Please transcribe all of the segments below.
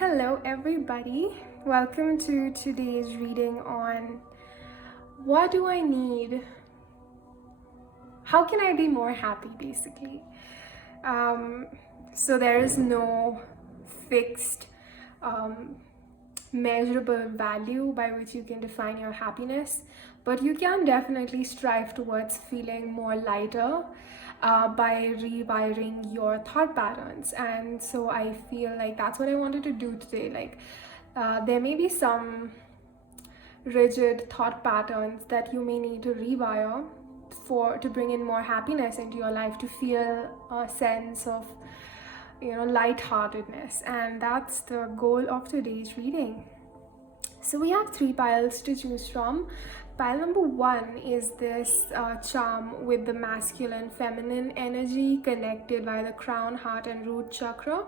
Hello everybody, welcome to today's reading on what do I need? How can I be more happy basically? So there is no fixed measurable value by which you can define your happiness, but you can definitely strive towards feeling more lighter by rewiring your thought patterns. And so I feel like that's what I wanted to do today. There may be some rigid thought patterns that you may need to rewire to bring in more happiness into your life, to feel a sense of lightheartedness. And that's the goal of today's reading. So we have three piles to choose from. Pile number one is this charm with the masculine feminine energy connected by the crown, heart and root chakra.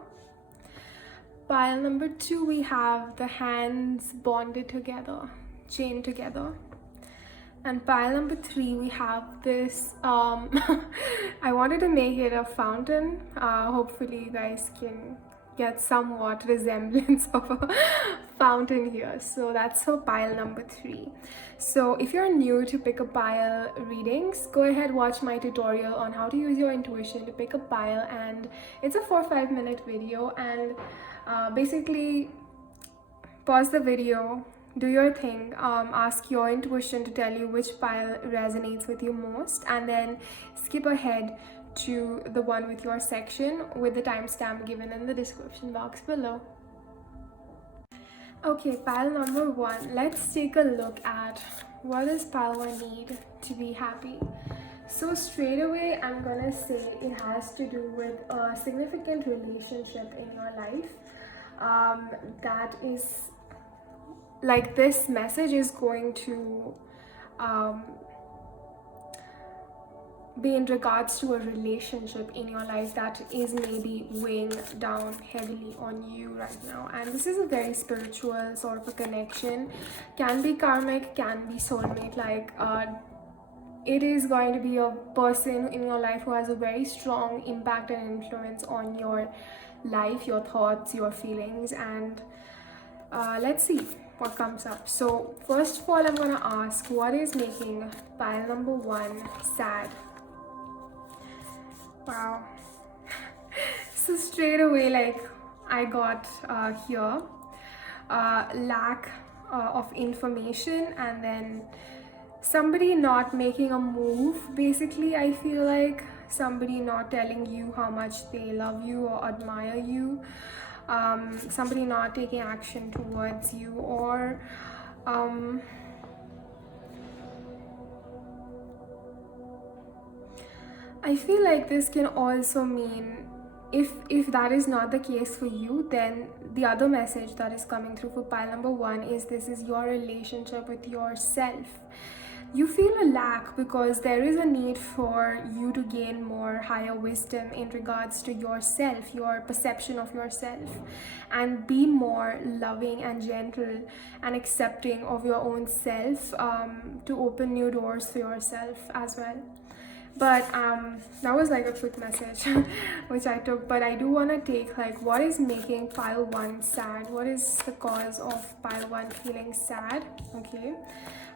Pile number two, we have the hands bonded together, chained together. And pile number three, we have this I wanted to make it a fountain. Hopefully you guys can get somewhat resemblance of a fountain here. So that's for pile number three. So if you're new to pick a pile readings, go ahead, watch my tutorial on how to use your intuition to pick a pile, and it's a 4 or 5 minute video. And basically pause the video, do your thing, ask your intuition to tell you which pile resonates with you most, and then skip ahead to the one with your section with the timestamp given in the description box below. Okay, pile number one, let's take a look at what does pile one need to be happy. So straight away I'm gonna say it has to do with a significant relationship in your life. That is like, this message is going to be in regards to a relationship in your life that is maybe weighing down heavily on you right now. And this is a very spiritual sort of a connection, can be karmic, can be soulmate. It is going to be a person in your life who has a very strong impact and influence on your life, your thoughts, your feelings. And let's see what comes up. So first of all, I'm gonna ask, what is making pile number one sad? Wow. So straight away, I got here lack of information, and then somebody not making a move. Basically, I feel like somebody not telling you how much they love you or admire you, somebody not taking action towards you, or I feel like this can also mean, if that is not the case for you, then the other message that is coming through for pile number one is this is your relationship with yourself. You feel a lack because there is a need for you to gain more higher wisdom in regards to yourself, your perception of yourself, and be more loving and gentle and accepting of your own self, to open new doors for yourself as well. But that was like a quick message which I took. But I do want to take what is making pile one sad, what is the cause of pile one feeling sad. Okay,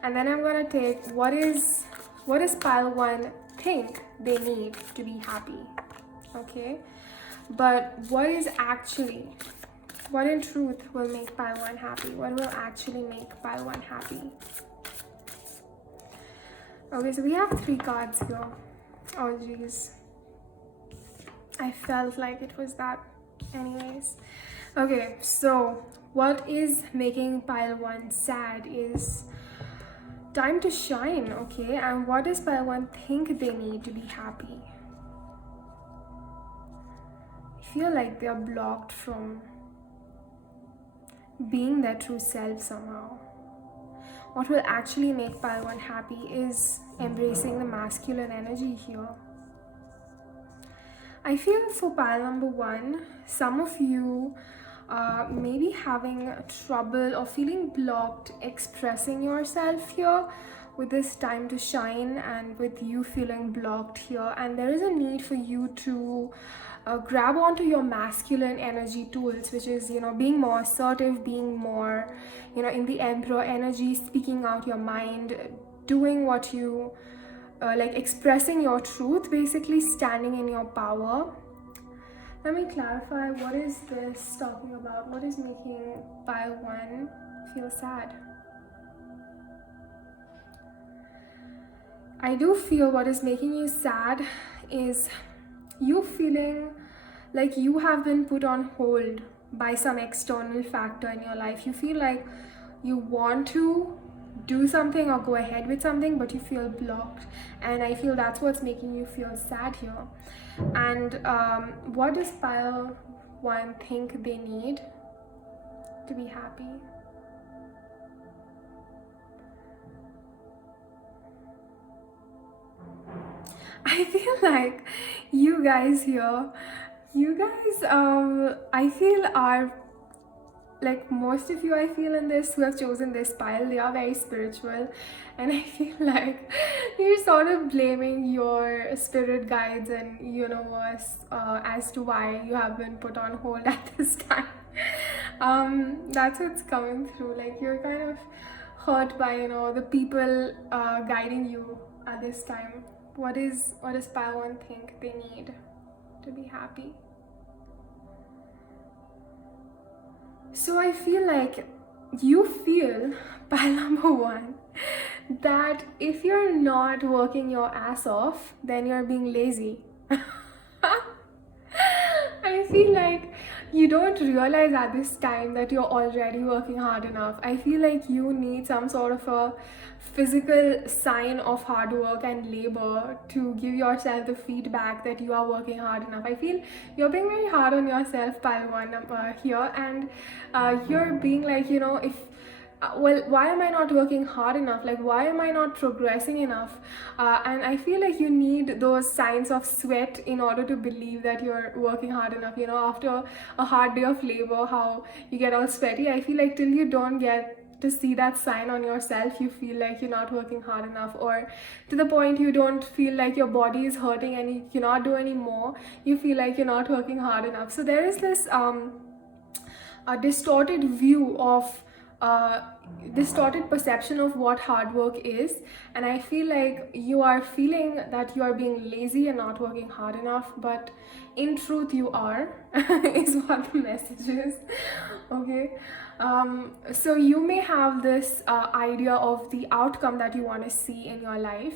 and then I'm gonna take what does pile one think they need to be happy. Okay, but what in truth will make pile one happy? What will actually make pile one happy? Okay, so we have three cards here. Oh geez, I felt like it was that. Anyways, okay, so what is making pile one sad is time to shine. Okay, and what does pile one think they need to be happy? I feel like they're blocked from being their true self somehow. What will actually make pile one happy is embracing the masculine energy here. I feel for pile number one, some of you may be having trouble or feeling blocked expressing yourself here with this time to shine, and with you feeling blocked here. And there is a need for you to grab onto your masculine energy tools, which is, you know, being more assertive, being more, you know, in the emperor energy, speaking out your mind, doing what you like, expressing your truth, basically standing in your power. Let me clarify, what is this talking about? What is making pile 1 feel sad? I do feel what is making you sad is you feeling like you have been put on hold by some external factor in your life. You feel like you want to do something or go ahead with something, but you feel blocked, and I feel that's what's making you feel sad here. And what does pile 1 think they need to be happy? I feel like you guys here, I feel are, like, most of you, I feel, in this, who have chosen this pile, they are very spiritual, and I feel like you're sort of blaming your spirit guides and universe as to why you have been put on hold at this time. That's what's coming through. Like, you're kind of hurt by, you know, the people guiding you at this time. What does pile 1 think they need to be happy? So I feel like you feel, pile number 1, that if you're not working your ass off, then you're being lazy. I feel like you don't realize at this time that you're already working hard enough. I feel like you need some sort of a physical sign of hard work and labor to give yourself the feedback that you are working hard enough. I feel you're being very hard on yourself, pile 1 here, and you're being like, you know, if well, why am I not working hard enough? Like, why am I not progressing enough? And I feel like you need those signs of sweat in order to believe that you're working hard enough. You know, after a hard day of labor, how you get all sweaty. I feel like till you don't get to see that sign on yourself, you feel like you're not working hard enough, or to the point you don't feel like your body is hurting and you cannot do any more, you feel like you're not working hard enough. So there is this a distorted view of distorted perception of what hard work is, and I feel like you are feeling that you are being lazy and not working hard enough, but in truth you are is what the message is. Okay. So you may have this idea of the outcome that you want to see in your life,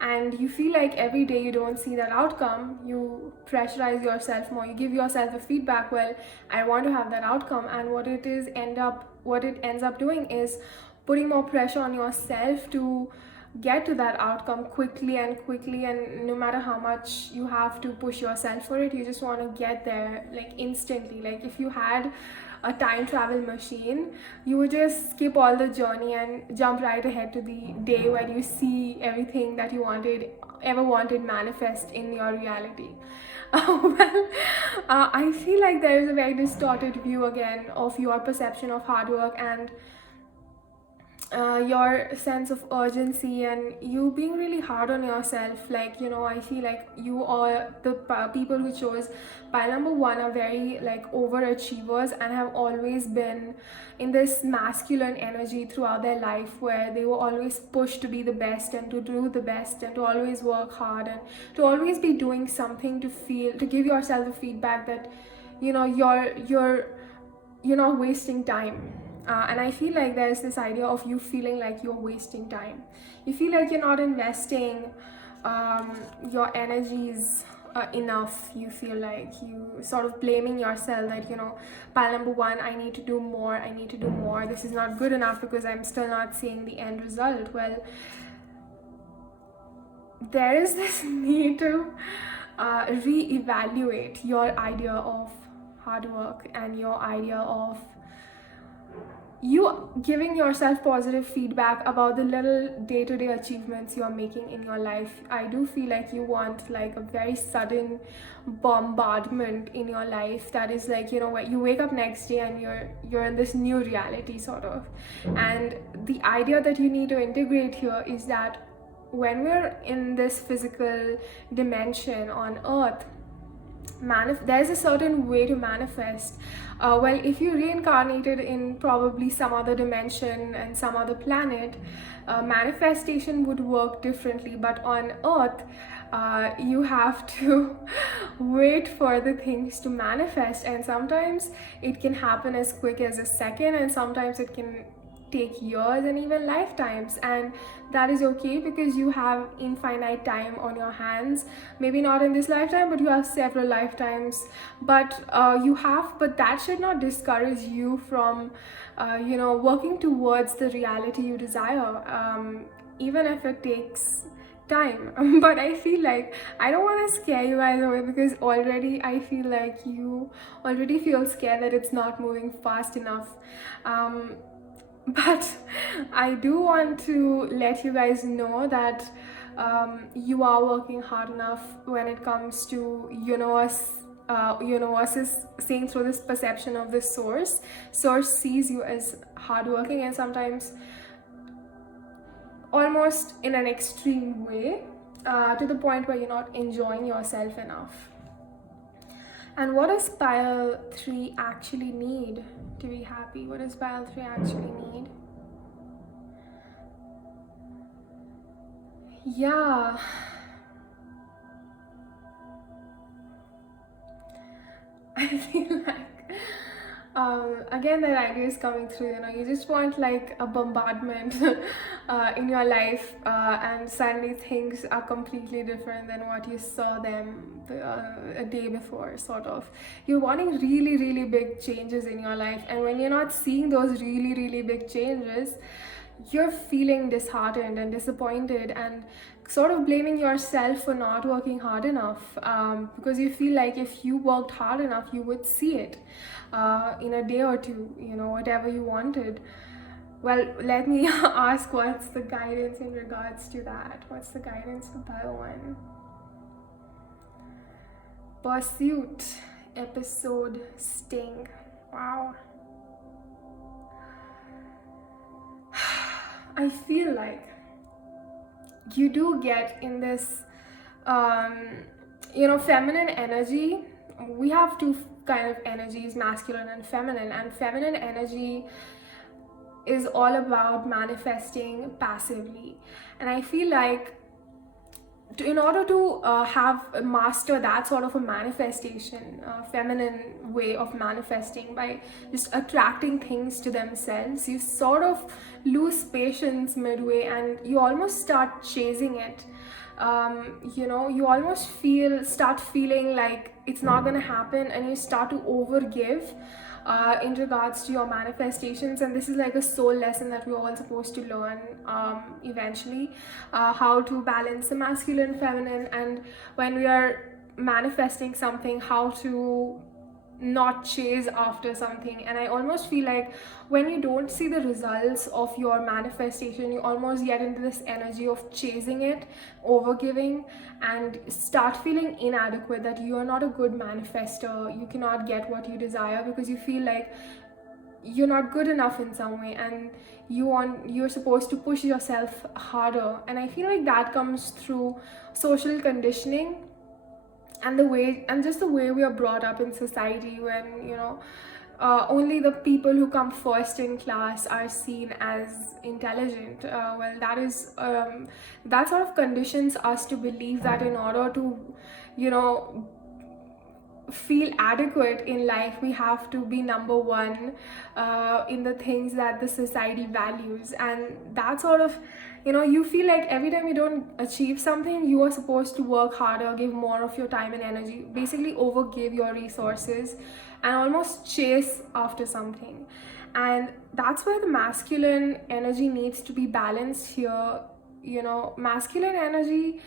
and you feel like every day you don't see that outcome, you pressurize yourself more, you give yourself a feedback, well, I want to have that outcome, and what it ends up doing is putting more pressure on yourself to get to that outcome quickly, and no matter how much you have to push yourself for it, you just want to get there like instantly. Like, if you had a time travel machine, you would just skip all the journey and jump right ahead to the day when you see everything that you ever wanted manifest in your reality. I feel like there is a very distorted view again of your perception of hard work, and your sense of urgency, and you being really hard on yourself. Like, you know, I feel like you or the people who chose pile number 1 are very like overachievers and have always been in this masculine energy throughout their life, where they were always pushed to be the best and to do the best and to always work hard and to always be doing something to give yourself the feedback that, you know, you're not wasting time. And I feel like there's this idea of you feeling like you're wasting time. You feel like you're not investing your energies enough. You feel like you sort of blaming yourself that, you know, pile number 1, I need to do more. This is not good enough because I'm still not seeing the end result. Well, there is this need to reevaluate your idea of hard work and your idea of you giving yourself positive feedback about the little day-to-day achievements you're making in your life. I do feel like you want like a very sudden bombardment in your life that is like, you know, where you wake up next day and you're in this new reality sort of. And the idea that you need to integrate here is that when we're in this physical dimension on earth, there's a certain way to manifest. Well, if you reincarnated in probably some other dimension and some other planet, manifestation would work differently. But on Earth, you have to wait for the things to manifest, and sometimes it can happen as quick as a second, and sometimes it can take years and even lifetimes, and that is okay because you have infinite time on your hands. Maybe not in this lifetime, but you have several lifetimes. But that should not discourage you from working towards the reality you desire, even if it takes time. But I feel like I don't want to scare you guys away, because already I feel like you already feel scared that it's not moving fast enough. But I do want to let you guys know that you are working hard enough when it comes to universe is seeing through this perception of the source sees you as hardworking, and sometimes almost in an extreme way, to the point where you're not enjoying yourself enough. And what does pile 3 actually need to be happy? What does pile 3 actually need? Yeah. I feel like again that idea is coming through. You just want like a bombardment in your life, and suddenly things are completely different than what you saw them a day before, sort of. You're wanting really, really big changes in your life, and when you're not seeing those really, really big changes, you're feeling disheartened and disappointed, and sort of blaming yourself for not working hard enough, because you feel like if you worked hard enough, you would see it in a day or two, whatever you wanted. Well, let me ask, what's the guidance in regards to that? What's the guidance for pile 1? Pursuit, episode, sting. Wow. I feel like you do get in this feminine energy. We have 2 kind of energies, masculine and feminine energy is all about manifesting passively. And I feel like in order to master that sort of a manifestation, feminine way of manifesting by just attracting things to themselves, you sort of lose patience midway, and you almost start chasing it. You almost start feeling like it's not gonna happen, and you start to overgive in regards to your manifestations. And this is like a soul lesson that we're all supposed to learn eventually, how to balance the masculine, feminine, and when we are manifesting something, how to not chase after something. And I almost feel like when you don't see the results of your manifestation, you almost get into this energy of chasing it, overgiving, and start feeling inadequate, that you are not a good manifester, you cannot get what you desire, because you feel like you're not good enough in some way, and you're supposed to push yourself harder. And I feel like that comes through social conditioning, and the way we are brought up in society, when only the people who come first in class are seen as intelligent. Well, that sort of conditions us to believe that in order to feel adequate in life, we have to be number 1 in the things that the society values. And that sort of, you feel like every time you don't achieve something, you are supposed to work harder, give more of your time and energy, basically overgive your resources, and almost chase after something. And that's where the masculine energy needs to be balanced here. Masculine energy,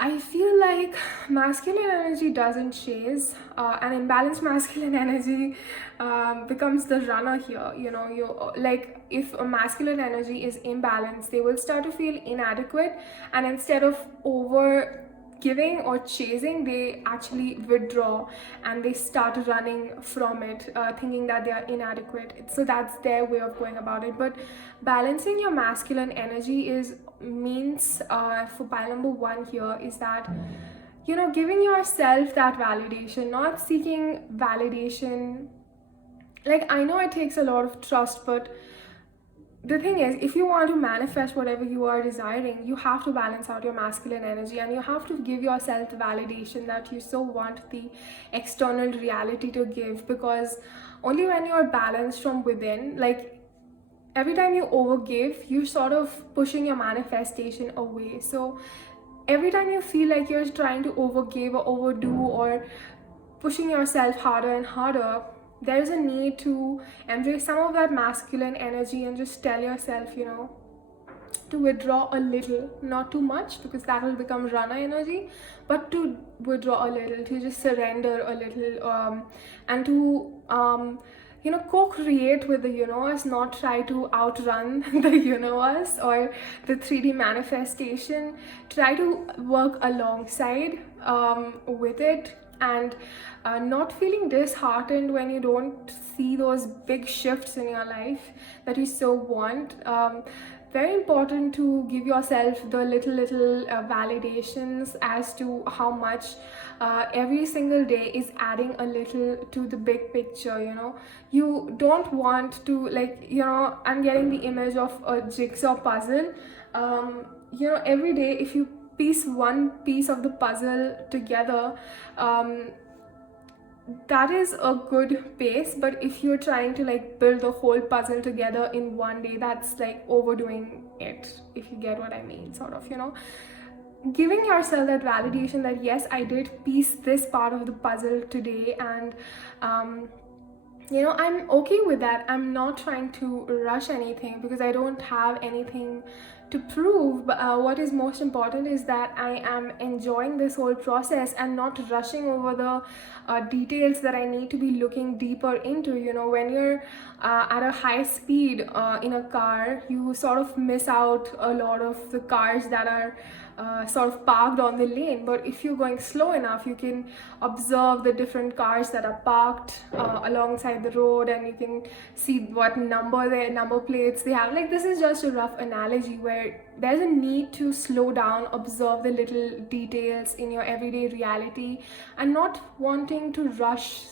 I feel like masculine energy doesn't chase. An imbalanced masculine energy becomes the runner here. You like, if a masculine energy is imbalanced, they will start to feel inadequate, and instead of over giving or chasing, they actually withdraw and they start running from it, thinking that they are inadequate. So that's their way of going about it. But balancing your masculine energy means for pile number 1 here is that giving yourself that validation, not seeking validation. Like, I know it takes a lot of trust, but the thing is, if you want to manifest whatever you are desiring, you have to balance out your masculine energy, and you have to give yourself the validation that you so want the external reality to give. Because only when you're balanced from within, like, every time you overgive, you're sort of pushing your manifestation away. So every time you feel like you're trying to overgive or overdo or pushing yourself harder and harder, there's a need to embrace some of that masculine energy and just tell yourself, to withdraw a little, not too much, because that will become Rana energy, but to withdraw a little, to just surrender a little, and to co-create with the universe, not try to outrun the universe or the 3D manifestation. Try to work alongside with it, and not feeling disheartened when you don't see those big shifts in your life that you so want. Very important to give yourself the little validations as to how much every single day is adding a little to the big picture. You don't want to, like, I'm getting the image of a jigsaw puzzle. Every day, if you piece one piece of the puzzle together, that is a good pace. But if you're trying to, like, build the whole puzzle together in one day, that's like overdoing it, if you get what I mean. Sort of, giving yourself that validation that yes, I did piece this part of the puzzle today, and I'm okay with that. I'm not trying to rush anything because I don't have anything to prove. But what is most important is that I am enjoying this whole process and not rushing over the details that I need to be looking deeper into. When you're at a high speed in a car, you sort of miss out a lot of the cars that are sort of parked on the lane. But if you're going slow enough, you can observe the different cars that are parked alongside the road, and you can see what number plates they have. Like, this is just a rough analogy where there's a need to slow down, observe the little details in your everyday reality, and not wanting to rush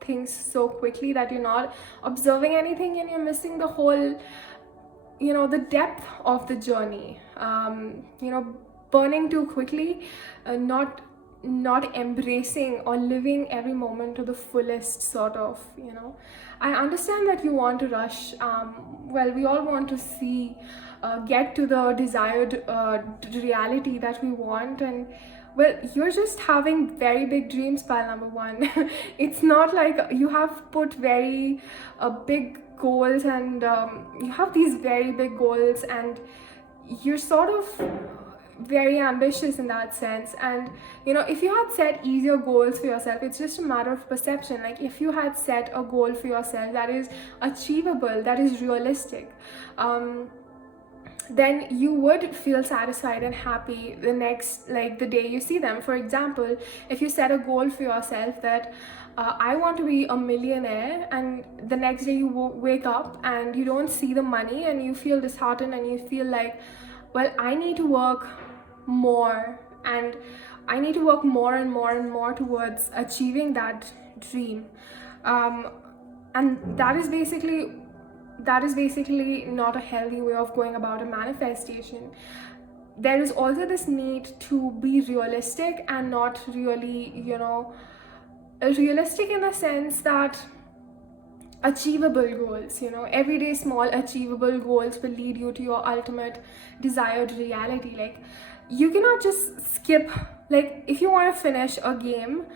things so quickly that you're not observing anything and you're missing the whole, the depth of the journey. Burning too quickly, not embracing or living every moment to the fullest, sort of. I understand that you want to rush. Well, we all want to see, get to the desired reality that we want. And well, you're just having very big dreams, pal number one. It's not like you have put very big goals, and you have these very big goals, and you're sort of very ambitious in that sense. And if you had set easier goals for yourself, it's just a matter of perception. Like, if you had set a goal for yourself that is achievable, that is realistic, then you would feel satisfied and happy the day you see them. For example, if you set a goal for yourself that I want to be a millionaire, and the next day you wake up and you don't see the money, and you feel disheartened, and you feel like, well, I need to work more, and I need to work more and more and more towards achieving that dream. And that is basically not a healthy way of going about a manifestation. There is also this need to be realistic, and not really, realistic in the sense that achievable goals. Everyday small achievable goals will lead you to your ultimate desired reality. Like, you cannot just skip, like, if you want to finish a game,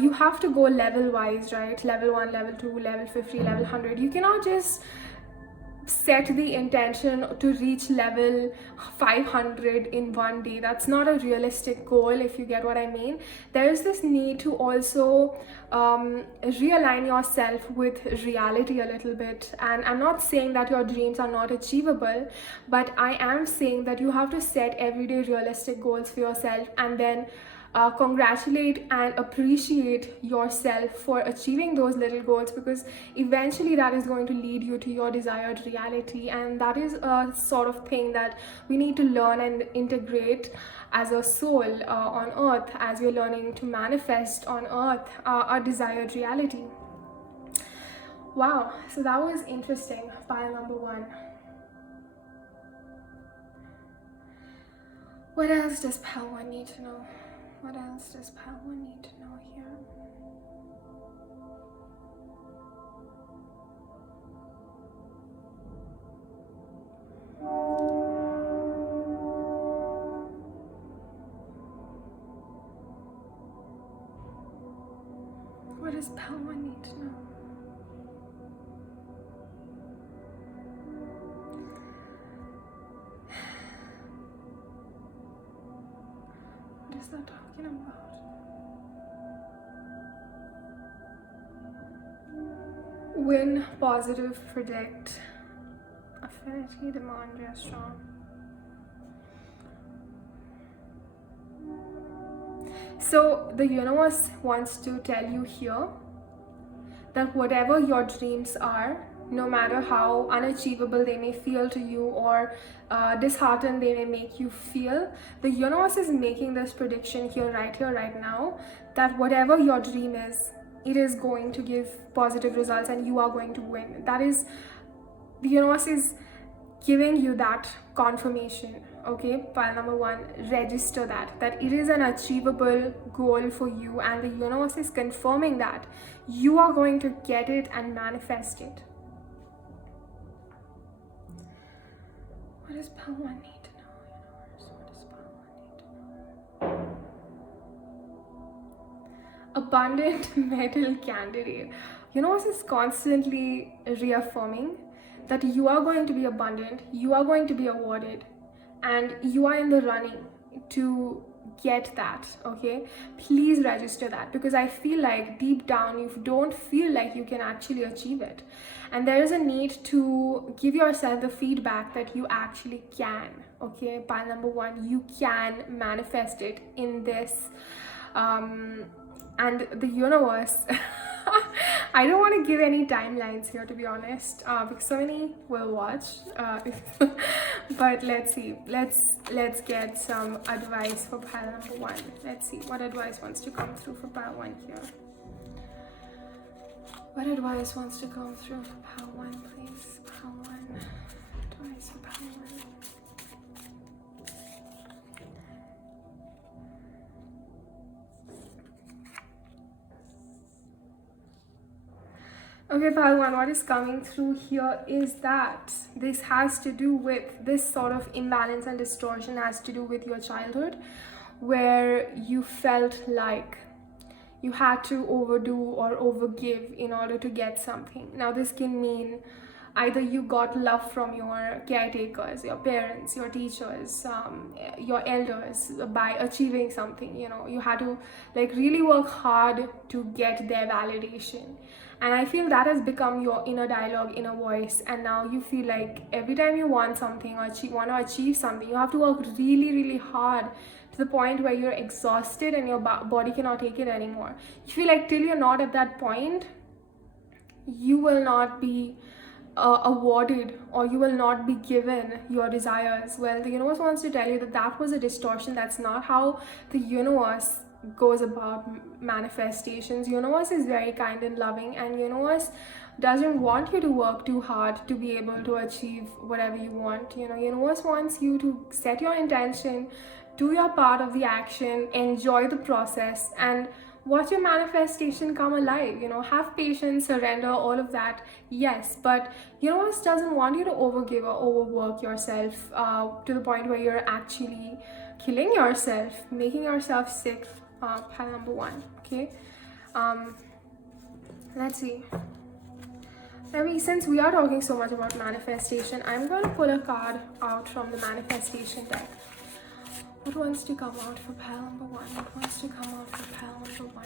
you have to go level wise, right? Level 1, level 2, level 50, level 100. You cannot just set the intention to reach level 500 in one day. That's not a realistic goal, if you get what I mean. There is this need to also realign yourself with reality a little bit. And I'm not saying that your dreams are not achievable, but I am saying that you have to set everyday realistic goals for yourself, and then congratulate and appreciate yourself for achieving those little goals, because eventually that is going to lead you to your desired reality. And that is a sort of thing that we need to learn and integrate as a soul on earth, as we're learning to manifest on earth our desired reality. Wow, so that was interesting. Pile number 1. What else does pile 1 need to know? What else does pile 1 need to know here? What does pile 1 need to know? What is that talking about? Win, positive, predict, affinity, demand, strong. So the universe wants to tell you here that whatever your dreams are, no matter how unachievable they may feel to you or disheartened they may make you feel, the universe is making this prediction here, right now, that whatever your dream is, it is going to give positive results and you are going to win. That is, the universe is giving you that confirmation. Okay, pile number 1, register that it is an achievable goal for you, and the universe is confirming that you are going to get it and manifest it. What does pile 1 need to know, universe? What does pile 1 need to know? Abundant medal candidate. Universe is constantly reaffirming that you are going to be abundant, you are going to be awarded, and you are in the running to get that. Okay, please register that, because I feel like deep down you don't feel like you can actually achieve it, and there is a need to give yourself the feedback that you actually can. Okay, pile number 1, you can manifest it in this and the universe I don't want to give any timelines here, to be honest, because so many will watch. But let's see. Let's get some advice for pile number 1. Let's see what advice wants to come through for pile 1 here. What advice wants to come through for pile 1, please? Pile 1. Advice for pile 1. Okay, pile 1, what is coming through here is that this has to do with, this sort of imbalance and distortion has to do with your childhood, where you felt like you had to overdo or overgive in order to get something. Now this can mean either you got love from your caretakers, your parents, your teachers, your elders by achieving something. You know, you had to like really work hard to get their validation. And I feel that has become your inner dialogue, inner voice. And now you feel like every time you want something or want to achieve something, you have to work really, really hard to the point where you're exhausted and your body cannot take it anymore. You feel like till you're not at that point, you will not be awarded, or you will not be given your desires. Well, the universe wants to tell you that that was a distortion. That's not how the universe goes about manifestations. Universe is very kind and loving, and universe doesn't want you to work too hard to be able to achieve whatever you want. You know, universe wants you to set your intention, do your part of the action, enjoy the process, and watch your manifestation come alive. You know, have patience, surrender, all of that, yes, but universe doesn't want you to overgive or overwork yourself to the point where you're actually killing yourself, making yourself sick. Pile number 1. Okay, let's see. Maybe since we are talking so much about manifestation, I'm going to pull a card out from the manifestation deck. What wants to come out for pile number 1? What wants to come out for pile number 1?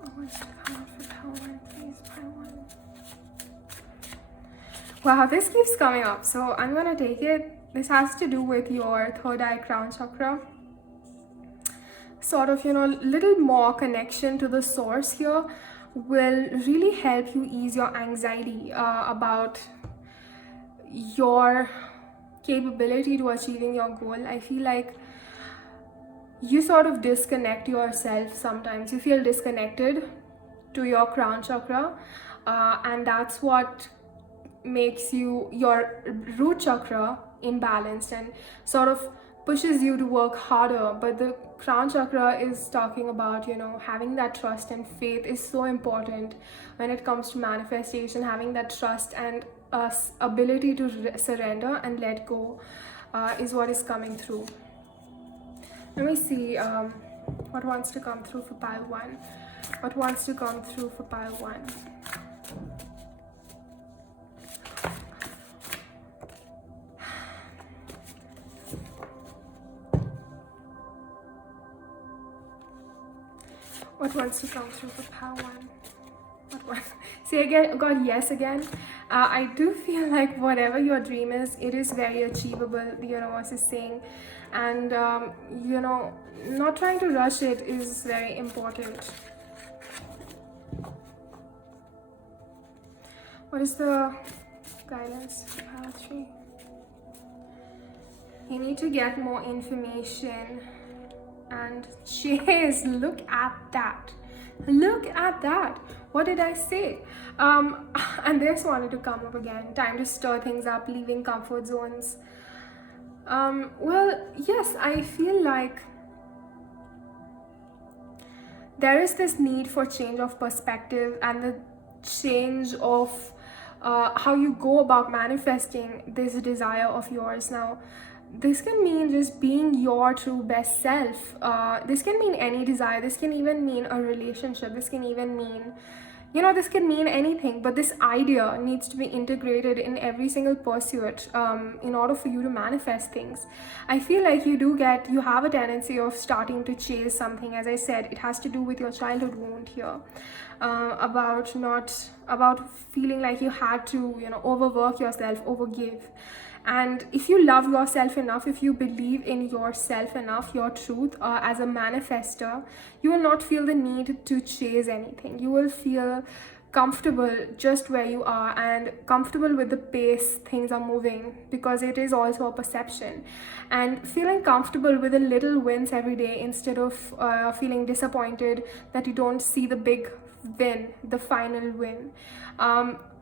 What wants to come out for pile 1, please? Pile 1. Wow, this keeps coming up, so I'm gonna take it. This has to do with your third eye crown chakra. Sort of, little more connection to the source here will really help you ease your anxiety about your capability to achieving your goal. I feel like you sort of disconnect yourself sometimes. You feel disconnected to your crown chakra, and that's what makes your root chakra imbalanced and sort of pushes you to work harder. But the crown chakra is talking about, having that trust and faith is so important when it comes to manifestation. Having that trust and ability to surrender and let go is what is coming through. Let me see what wants to come through for pile 1. What wants to come through for pile 1? What wants to come through for pile 1? What one? See again, got yes again. I do feel like whatever your dream is, it is very achievable, the universe is saying. And, not trying to rush it is very important. What is the guidance for pile 3? You need to get more information and chase. Look at that. Look at that. What did I say? And this wanted to come up again. Time to stir things up, leaving comfort zones. Well, yes, I feel like there is this need for change of perspective and the change of how you go about manifesting this desire of yours. Now, this can mean just being your true best self. This can mean any desire. This can even mean a relationship. This can even mean, this can mean anything. But this idea needs to be integrated in every single pursuit in order for you to manifest things. I feel like you have a tendency of starting to chase something. As I said, it has to do with your childhood wound here. About feeling like you had to, overwork yourself, overgive. And if you love yourself enough, if you believe in yourself enough, your truth as a manifester, you will not feel the need to chase anything. You will feel comfortable just where you are and comfortable with the pace things are moving, because it is also a perception. And feeling comfortable with the little wins every day instead of feeling disappointed that you don't see the big win, the final win.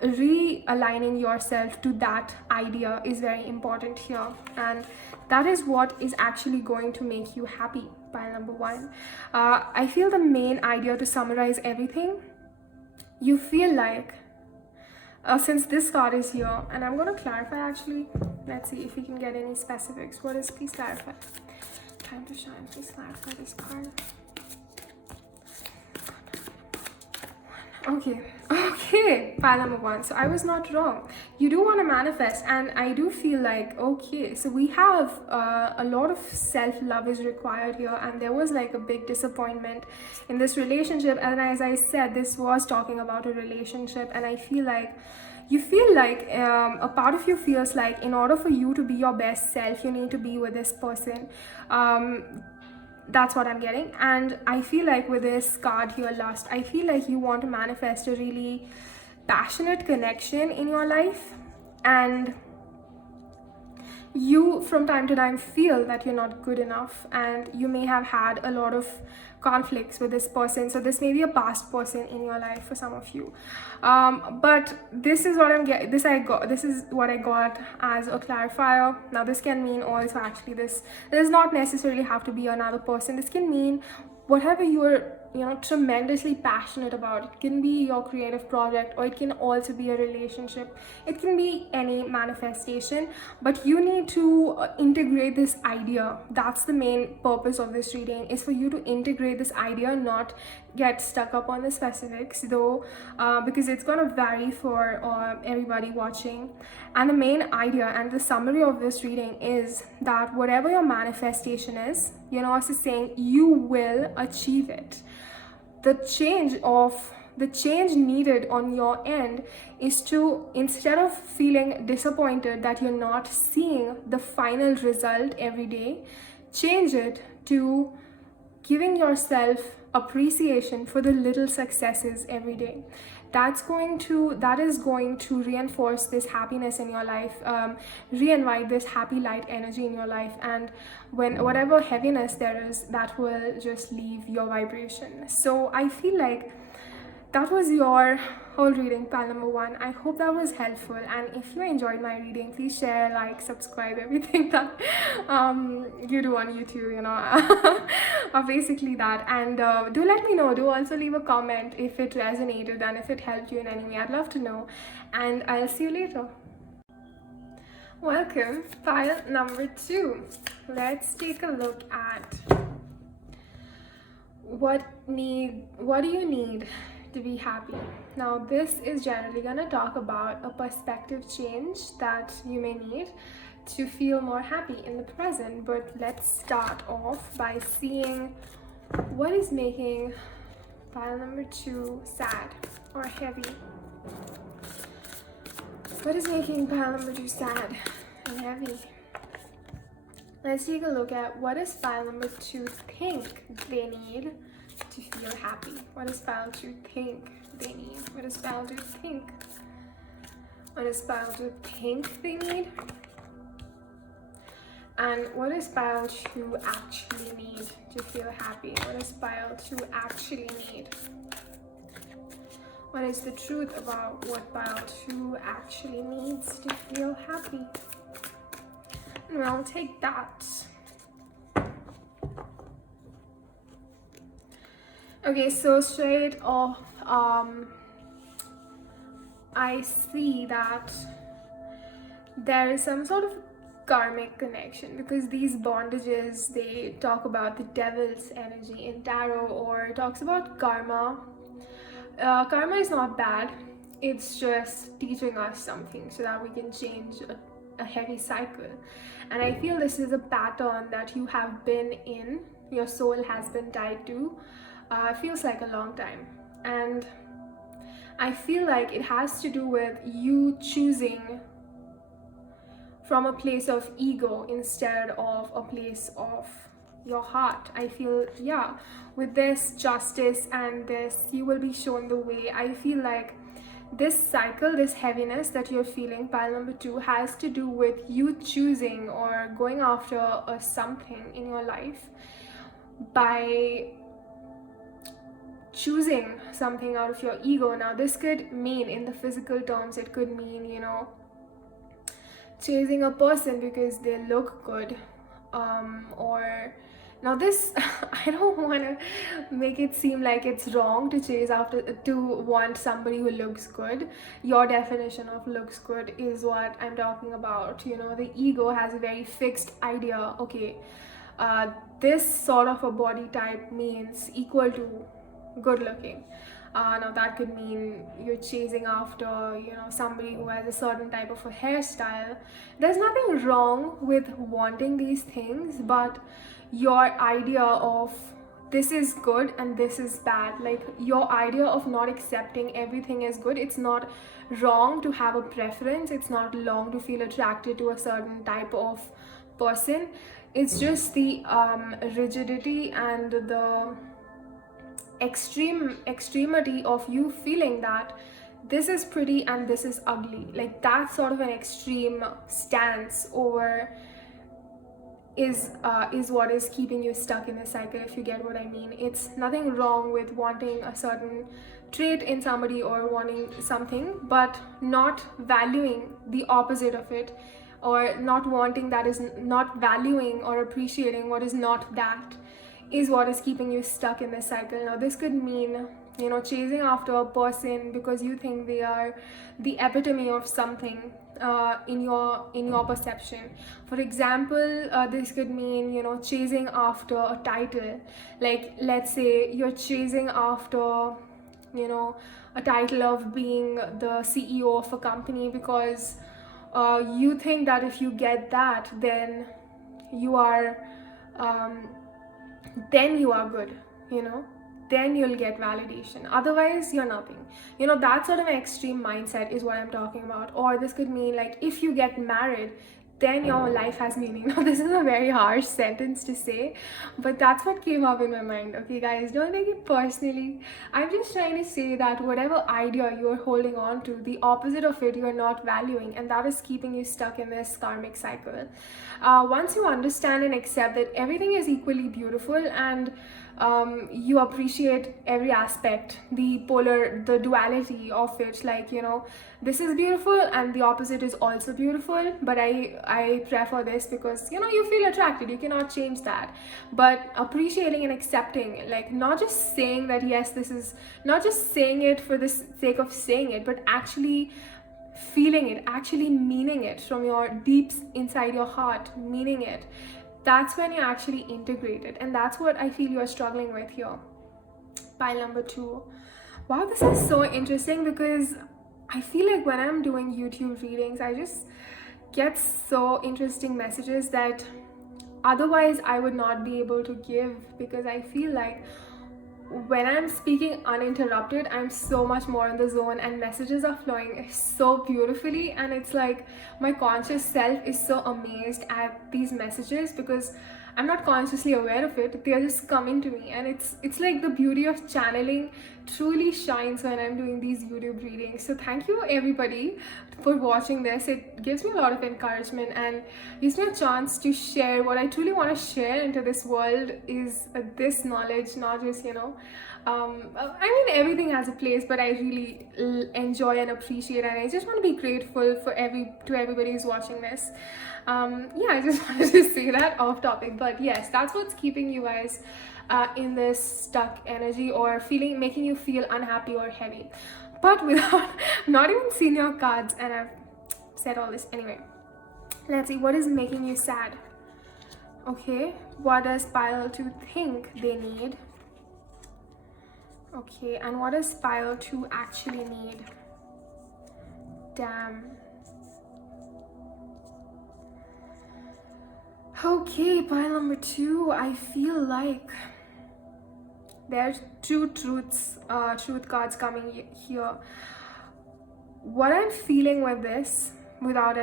Realigning yourself to that idea is very important here, and that is what is actually going to make you happy. Pile number 1. I feel the main idea, to summarize everything, you feel like since this card is here, and I'm going to clarify actually, let's see if we can get any specifics. What is, please clarify. Time to shine, please clarify this card. Okay, pile number 1. So I was not wrong. You do want to manifest, and I do feel like, okay, so we have a lot of self-love is required here, and there was like a big disappointment in this relationship. And as I said, this was talking about a relationship, and I feel like you feel like a part of you feels like in order for you to be your best self, you need to be with this person. That's what I'm getting. And I feel like with this card here, lust, I feel like you want to manifest a really passionate connection in your life, and you from time to time feel that you're not good enough, and you may have had a lot of conflicts with this person. So this may be a past person in your life for some of you, but this is what I'm getting. This is what I got as a clarifier. Now this can mean also, actually, this does not necessarily have to be another person. This can mean whatever you're tremendously passionate about. It can be your creative project, or it can also be a relationship. It can be any manifestation, but you need to integrate this idea. That's the main purpose of this reading, is for you to integrate this idea, not get stuck up on the specifics though, because it's going to vary for everybody watching. And the main idea and the summary of this reading is that whatever your manifestation is, universe is saying you will achieve it. The change of the change needed on your end is to, instead of feeling disappointed that you're not seeing the final result every day, change it to giving yourself appreciation for the little successes every day. That is going to reinforce this happiness in your life, reinvite this happy light energy in your life, and when whatever heaviness there is, that will just leave your vibration. So I feel like that was your whole reading, pile number one. I hope that was helpful, and if you enjoyed my reading, please share, like, subscribe, everything that you do on YouTube, or basically that. And do let me know, do also leave a comment if it resonated and if it helped you in any way. I'd love to know, and I'll see you later. Welcome, pile number two. Let's take a look at what do you need to be happy. Now, this is generally going to talk about a perspective change that you may need to feel more happy in the present. But let's start off by seeing what is making pile number two sad or heavy. What is making pile number two sad and heavy? Let's take a look at what does pile number two think they need to feel happy. What does pile two think they need? What does pile two think? What does pile two think they need? And what does pile two actually need to feel happy? What does pile two actually need? What is the truth about what pile two actually needs to feel happy? And we'll take that. Okay, so straight off, I see that there is some sort of karmic connection, because these bondages, they talk about the devil's energy in tarot, or talks about karma. Karma is not bad, it's just teaching us something so that we can change a heavy cycle. And I feel this is a pattern that you have been in, your soul has been tied to. Feels like a long time, and I feel like it has to do with you choosing from a place of ego instead of a place of your heart. I feel, yeah, with this justice and this, you will be shown the way. I feel like this cycle, this heaviness that you're feeling, pile number two, has to do with you choosing or going after something in your life by choosing something out of your ego. Now, this could mean, in the physical terms, it could mean, chasing a person because they look good, or now this I don't want to make it seem like it's wrong to want somebody who looks good. Your definition of looks good is what I'm talking about. The ego has a very fixed idea. Okay, this sort of a body type means equal to good looking. Now that could mean you're chasing after somebody who has a certain type of a hairstyle. There's nothing wrong with wanting these things, but your idea of this is good and this is bad, like your idea of not accepting everything as good. It's not wrong to have a preference, it's not wrong to feel attracted to a certain type of person. It's just the rigidity and the extremity of you feeling that this is pretty and this is ugly. Like that sort of an extreme stance over is what is keeping you stuck in a cycle, if you get what I mean. It's nothing wrong with wanting a certain trait in somebody or wanting something, but not valuing the opposite of it, or not wanting that, is not valuing or appreciating what is not that, is what is keeping you stuck in this cycle. Now, this could mean chasing after a person because you think they are the epitome of something in your perception. For example, this could mean chasing after a title. Like, let's say you're chasing after a title of being the CEO of a company because you think that if you get that, then you are good. then you'll get validation. Otherwise, you're nothing. That sort of an extreme mindset is what I'm talking about. Or this could mean like if you get married, then your life has meaning. Now, this is a very harsh sentence to say, but that's what came up in my mind. Okay, guys, don't take it personally. I'm just trying to say that whatever idea you're holding on to, the opposite of it, you're not valuing, and that is keeping you stuck in this karmic cycle. Once you understand and accept that everything is equally beautiful, and you appreciate every aspect, the duality of it, like, this is beautiful and the opposite is also beautiful, but I prefer this because you feel attracted, you cannot change that. But appreciating and accepting, like, not just saying that yes, this is, not just saying it for the sake of saying it, but actually feeling it, actually meaning it from your deep inside your heart, meaning it. That's when you actually integrate it, and that's what I feel you're struggling with here. Pile number 2. Wow, this is so interesting because I feel like when I'm doing YouTube readings, I just get so interesting messages that otherwise I would not be able to give, because I feel like when I'm speaking uninterrupted, I'm so much more in the zone and messages are flowing so beautifully, and it's like my conscious self is so amazed at these messages because I'm not consciously aware of it. They're just coming to me, and it's like the beauty of channeling truly shines when I'm doing these YouTube readings. So thank you everybody for watching this. It gives me a lot of encouragement and gives me a chance to share what I truly want to share into this world, is this knowledge, not just I mean, everything has a place, but I really enjoy and appreciate, and I just want to be grateful for everybody who's watching this. Yeah, I just wanted to say that off topic, but yes, that's what's keeping you guys in this stuck energy, or making you feel unhappy or heavy. But without not even seeing your cards, and I've said all this anyway. Let's see, what is making you sad? Okay, what does pile 2 think they need? Okay, and what does pile 2 actually need? Damn. Okay, pile number 2, I feel like there's 2 truth cards coming here. What I'm feeling with this, without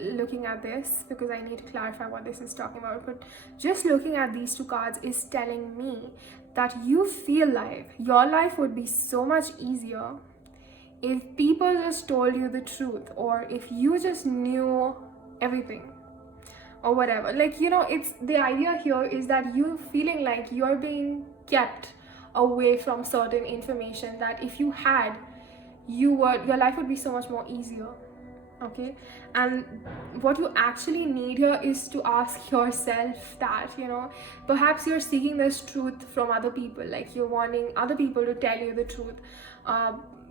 looking at this, because I need to clarify what this is talking about, but just looking at these 2 cards is telling me that you feel like your life would be so much easier if people just told you the truth, or if you just knew everything, or whatever. Like, it's the idea here is that you feeling like you're being kept away from certain information that if you had, your life would be so much more easier. Okay, and what you actually need here is to ask yourself that, perhaps you're seeking this truth from other people, like you're wanting other people to tell you the truth.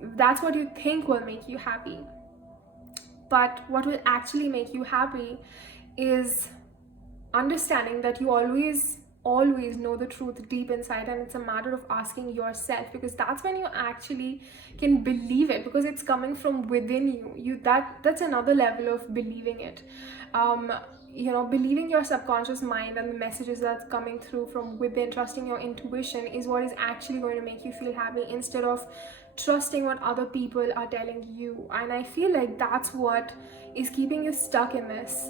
That's what you think will make you happy, but what will actually make you happy is understanding that you always know the truth deep inside, and it's a matter of asking yourself, because that's when you actually can believe it, because it's coming from within you. That's another level of believing it. Believing your subconscious mind and the messages that's coming through from within, trusting your intuition, is what is actually going to make you feel happy, instead of trusting what other people are telling you. And I feel like that's what is keeping you stuck in this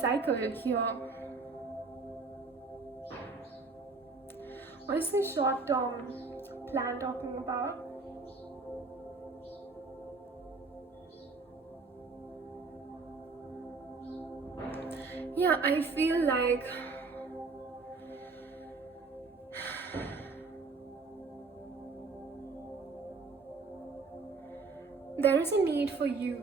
cycle here. What is the short-term plan talking about? Yeah, I feel like there is a need for you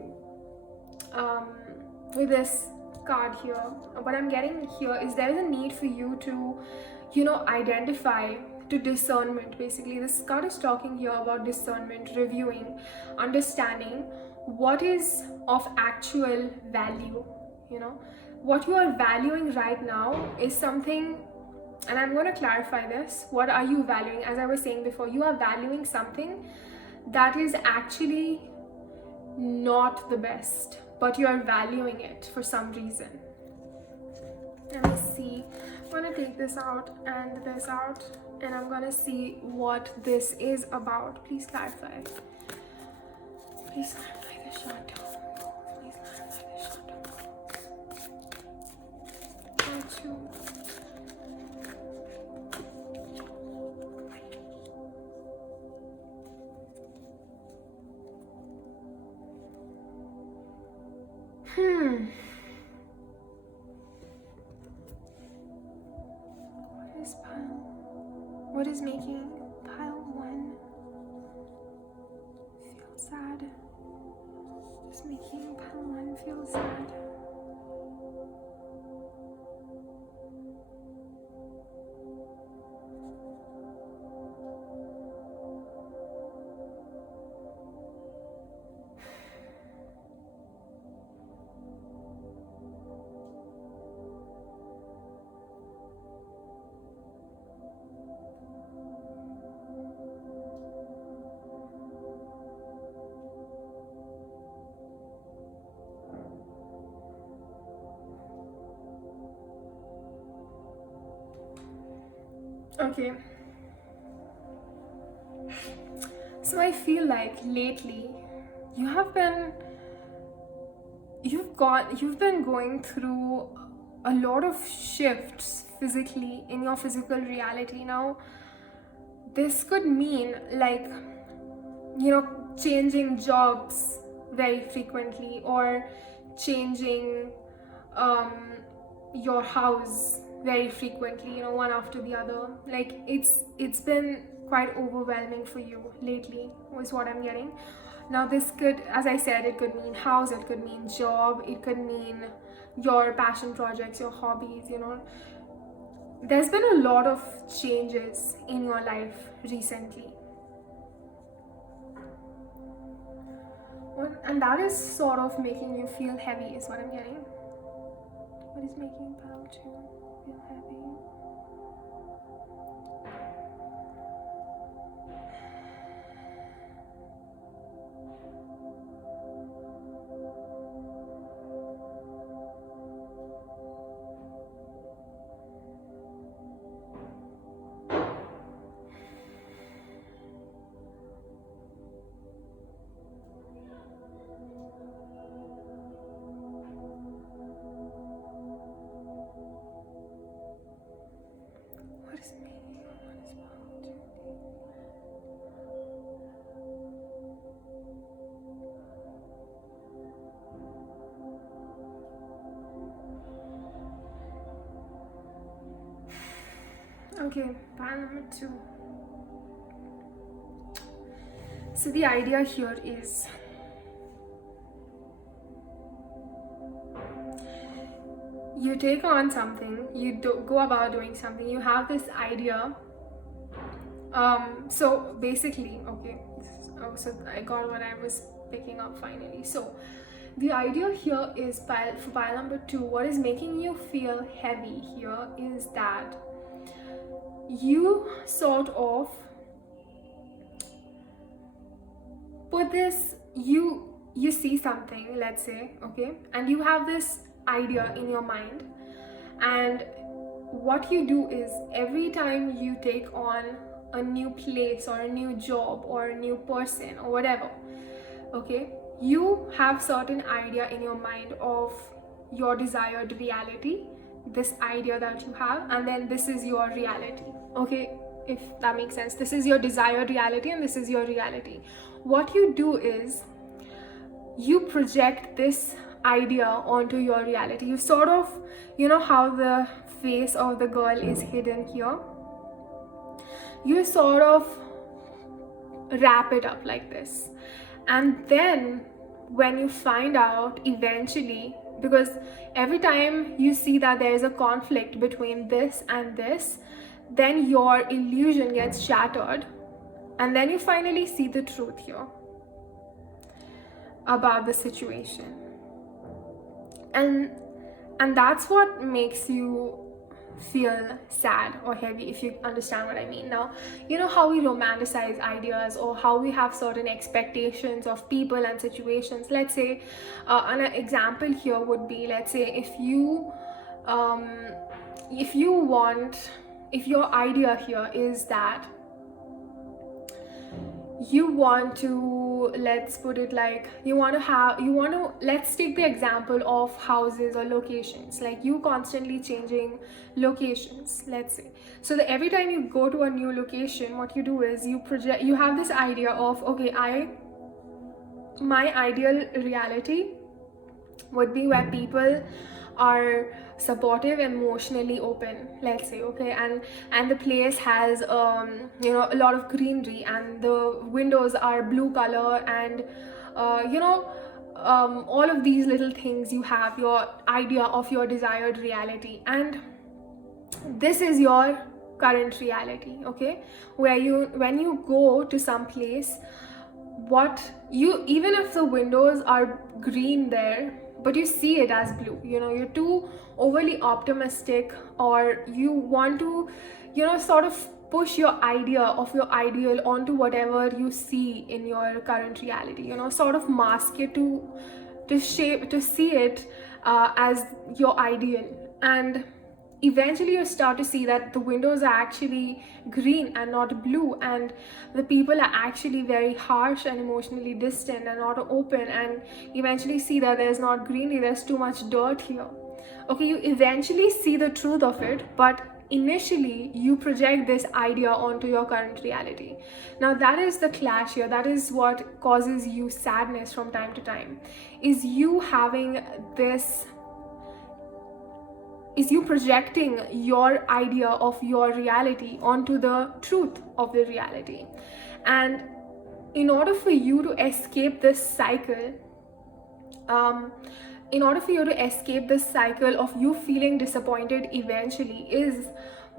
with this card here. What I'm getting here is there is a need for you to identify, to discernment. Basically, this card is talking here about discernment, reviewing, understanding what is of actual value. What you are valuing right now is something, and I'm going to clarify this. What are you valuing? As I was saying before, you are valuing something that is actually not the best, but you are valuing it for some reason. Let me see. I'm gonna take this out and this out, and I'm gonna see what this is about. Please clarify. Please clarify the shot. Please clarify the shot. Got you. What is making pile 1 feel sad? What's making pile 1 feel sad? Okay, so I feel like lately you've been going through a lot of shifts physically in your physical reality. Now this could mean, like, changing jobs very frequently, or changing your house very frequently, one after the other. Like, it's been quite overwhelming for you lately, is what I'm getting. Now this could, as I said, it could mean house, it could mean job, it could mean your passion projects, your hobbies. There's been a lot of changes in your life recently, and that is sort of making you feel heavy, is what I'm getting. What is making pile 2 feel heavy? Okay, pile number 2. So the idea here is, you take on something, you go about doing something, you have this idea. So basically, okay, so I got what I was picking up finally. So the idea here is, for pile number 2, what is making you feel heavy here is that you sort of put this, you see something, let's say, okay, and you have this idea in your mind, and what you do is, every time you take on a new place or a new job or a new person or whatever, okay, you have certain idea in your mind of your desired reality, this idea that you have, and then this is your reality. Okay, if that makes sense. This is your desired reality and this is your reality. What you do is, you project this idea onto your reality. You sort of, how the face of the girl is hidden here, you sort of wrap it up like this, and then when you find out eventually, because every time you see that there is a conflict between this and this, then your illusion gets shattered, and then you finally see the truth here about the situation, and that's what makes you feel sad or heavy, if you understand what I mean. Now, how we romanticize ideas, or how we have certain expectations of people and situations. Let's say, an example here would be, let's say if you if your idea here is that you want to, let's put it like, let's take the example of houses or locations, like you constantly changing locations, let's say. So that every time you go to a new location, what you do is you have this idea of, okay, my ideal reality would be where people are supportive, emotionally open, let's say, okay, and the place has a lot of greenery, and the windows are blue color, and all of these little things. You have your idea of your desired reality, and this is your current reality, okay, when you go to some place, what you, even if the windows are green there, but you see it as blue, you're too overly optimistic, or you want to sort of push your idea of your ideal onto whatever you see in your current reality, sort of mask it to see it as your ideal. And eventually you start to see that the windows are actually green and not blue, and the people are actually very harsh and emotionally distant and not open, and eventually see that there's not greenery, there's too much dirt here. Okay, you eventually see the truth of it, but initially you project this idea onto your current reality. Now that is the clash here, that is what causes you sadness from time to time, is you having this, is you projecting your idea of your reality onto the truth of the reality. And in order for you to escape this cycle, of you feeling disappointed eventually, is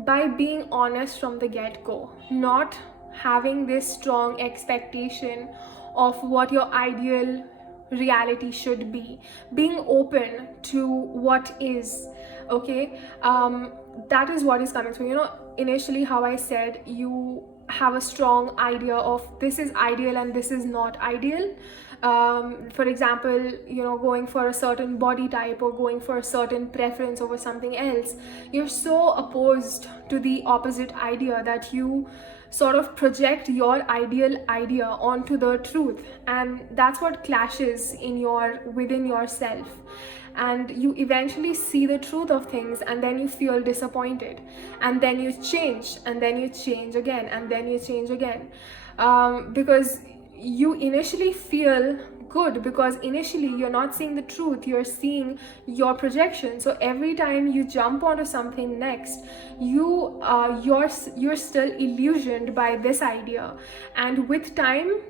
by being honest from the get-go, not having this strong expectation of what your ideal reality should be, being open to what is, okay. That is what is coming through. Initially how I said you have a strong idea of this is ideal and this is not ideal. For example, going for a certain body type or going for a certain preference over something else, you're so opposed to the opposite idea that you sort of project your ideal idea onto the truth, and that's what clashes within yourself, and you eventually see the truth of things, and then you feel disappointed, and then you change, and then you change again, and then you change again, because you initially feel good, because initially you're not seeing the truth, you're seeing your projection. So every time you jump onto something next, you're still illusioned by this idea, and with time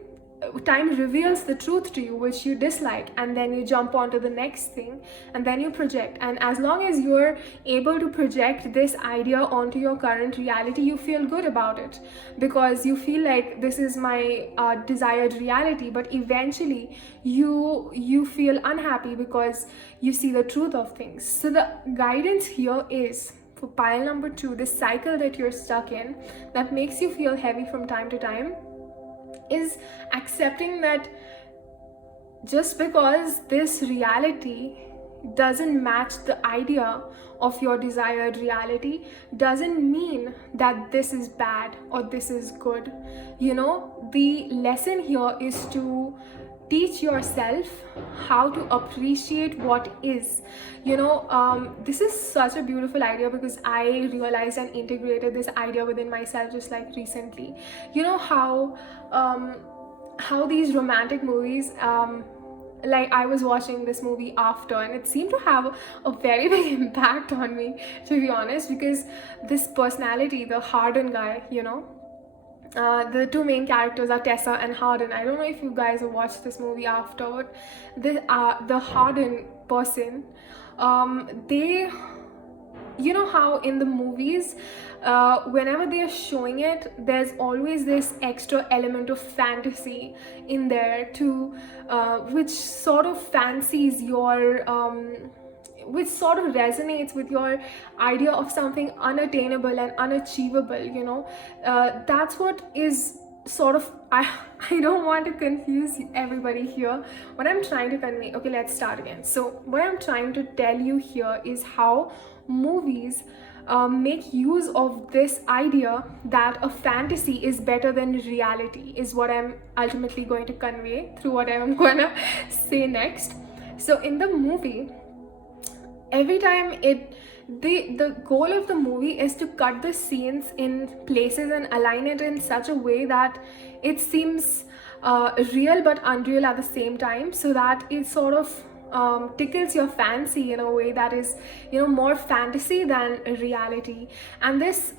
reveals the truth to you which you dislike, and then you jump onto the next thing, and then you project. And as long as you're able to project this idea onto your current reality, you feel good about it, because you feel like this is my desired reality. But eventually you feel unhappy because you see the truth of things. So the guidance here is, for pile number 2, this cycle that you're stuck in that makes you feel heavy from time to time, is accepting that just because this reality doesn't match the idea of your desired reality doesn't mean that this is bad or this is good. The lesson here is to teach yourself how to appreciate what is. This is such a beautiful idea, because I realized and integrated this idea within myself just like recently. How these romantic movies, like I was watching this movie After, and it seemed to have a very big impact on me, to be honest, because this personality, the Harden guy, the two main characters are Tessa and Harden. I don't know if you guys have watched this movie After, but the Harden person, they, how in the movies, whenever they're showing it, there's always this extra element of fantasy in there to which sort of fancies your which sort of resonates with your idea of something unattainable and unachievable. That's what is sort of, I don't want to confuse everybody here. What I'm trying to convey, okay, let's start again. So what I'm trying to tell you here is how movies make use of this idea that a fantasy is better than reality, is what I'm ultimately going to convey through what I'm going to say next. So in the movie, every time the goal of the movie is to cut the scenes in places and align it in such a way that it seems real but unreal at the same time, so that it sort of tickles your fancy in a way that is, more fantasy than reality. And this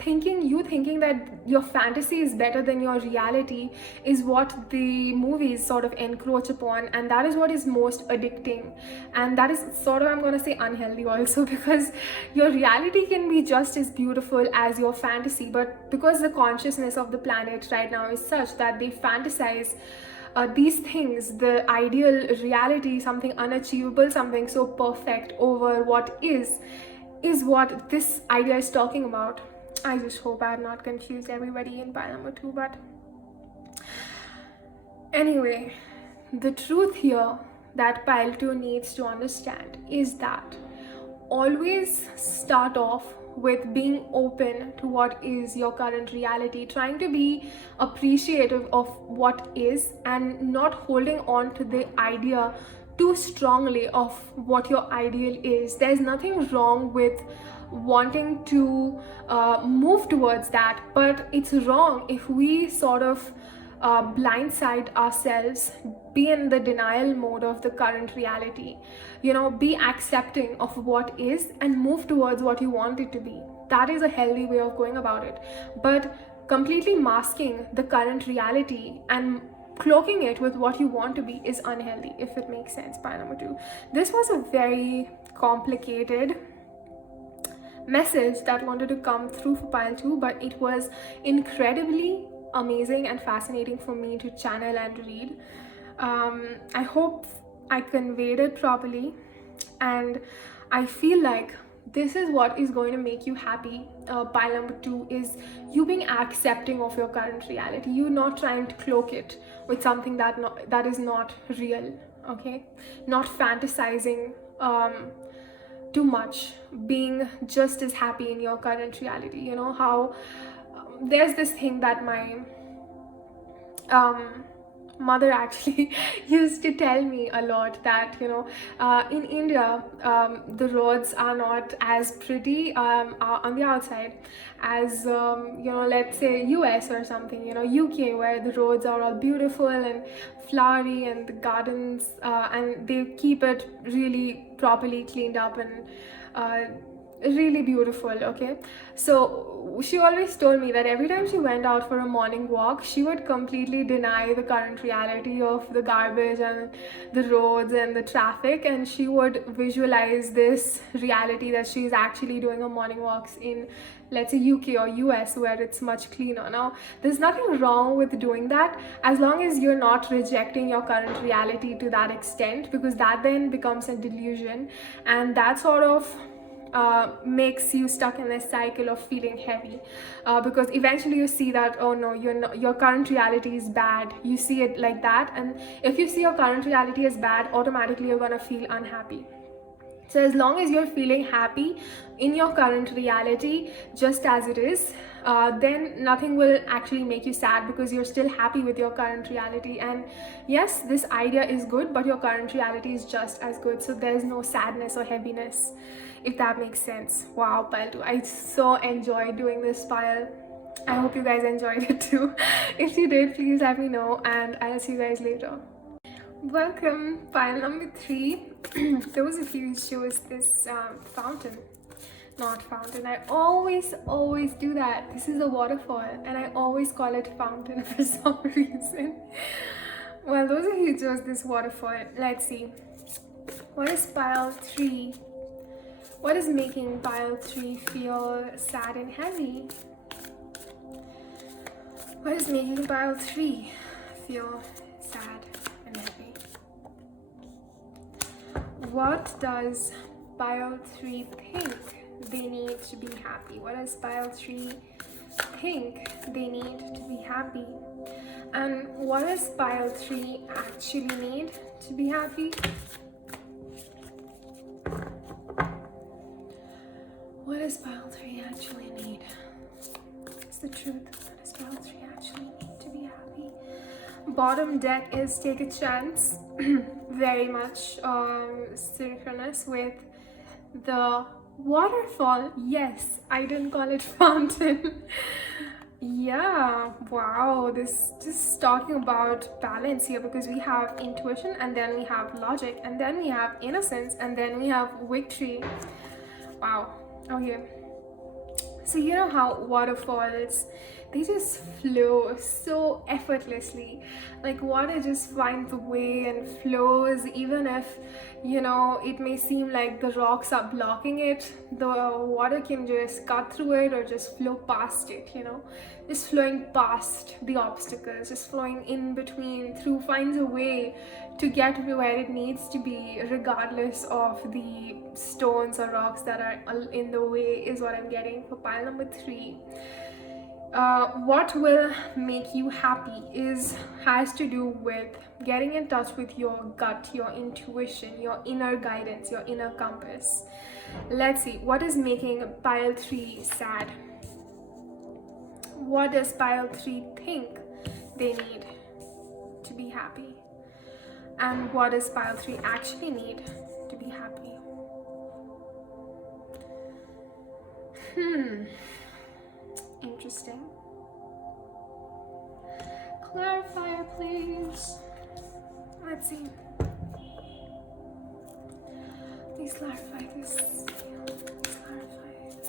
thinking that your fantasy is better than your reality is what the movies sort of encroach upon, and that is what is most addicting. And that is sort of, I'm going to say, unhealthy also, because your reality can be just as beautiful as your fantasy, but because the consciousness of the planet right now is such that they fantasize these things, the ideal reality, something unachievable, something so perfect over what is what this idea is talking about. I just hope I have not confused everybody in pile number 2, but anyway, the truth here that pile 2 needs to understand is that always start off with being open to what is your current reality, trying to be appreciative of what is, and not holding on to the idea too strongly of what your ideal is. There's nothing wrong with wanting to move towards that, but it's wrong if we sort of blindside ourselves, be in the denial mode of the current reality. Be accepting of what is and move towards what you want it to be. That is a healthy way of going about it. But completely masking the current reality and cloaking it with what you want to be is unhealthy, if it makes sense. Pile number 2. This was a very complicated message that wanted to come through for pile 2, but it was incredibly amazing and fascinating for me to channel and read. I hope I conveyed it properly, and I feel like this is what is going to make you happy. Pile number 2 is you being accepting of your current reality, you not trying to cloak it with something that is not real. Okay, not fantasizing too much, being just as happy in your current reality. How there's this thing that my mother actually used to tell me a lot, that in India the roads are not as pretty on the outside as let's say US or something, UK, where the roads are all beautiful and flowery, and the gardens and they keep it really properly cleaned up and really beautiful. Okay, so she always told me that every time she went out for a morning walk, she would completely deny the current reality of the garbage and the roads and the traffic, and she would visualize this reality that she's actually doing her morning walks in, let's say, UK or US, where it's much cleaner. Now, there's nothing wrong with doing that, as long as you're not rejecting your current reality to that extent, because that then becomes a delusion, and that sort of makes you stuck in this cycle of feeling heavy, because eventually you see that, oh no, your current reality is bad. You see it like that, and if you see your current reality as bad, automatically you're gonna feel unhappy. So as long as you're feeling happy in your current reality just as it is, then nothing will actually make you sad, because you're still happy with your current reality. And yes, this idea is good, but your current reality is just as good, so there's no sadness or heaviness, if that makes sense. Wow, pile 2, I so enjoyed doing this pile. I hope you guys enjoyed it too. If you did, please let me know, and I'll see you guys later. Welcome, pile number 3. Those of you who chose this fountain, not fountain, I always do that. This is a waterfall, and I always call it fountain for some reason. Well, those of you who chose this waterfall, let's see. What is pile 3? What is making pile 3 feel sad and heavy? What is making pile 3 feel sad and heavy? What does pile 3 think they need to be happy? What does pile 3 think they need to be happy? And what does pile 3 actually need to be happy? What does pile 3 actually need? It's the truth. What does pile 3 actually need to be happy? Bottom deck is take a chance. Very much synchronous with the waterfall. Yes, I didn't call it fountain. Yeah, wow, this just talking about balance here, because we have intuition, and then we have logic, and then we have innocence, and then we have victory. Wow. Okay, so you know how waterfalls, they just flow so effortlessly. Like water just finds a way and flows, even if, you know, it may seem like the rocks are blocking it. The water can just cut through it or just flow past it, you know, just flowing past the obstacles, just flowing in between, through, finds a way to get to where it needs to be, regardless of the stones or rocks that are in the way, is what I'm getting for pile number 3. What will make you happy has to do with getting in touch with your gut, your intuition, your inner guidance, your inner compass. Let's see, what is making pile 3 sad? What does pile 3 think they need to be happy? And what does pile 3 actually need to be happy? Interesting. Clarifier, please. Let's see. Please clarify this. Please clarify this.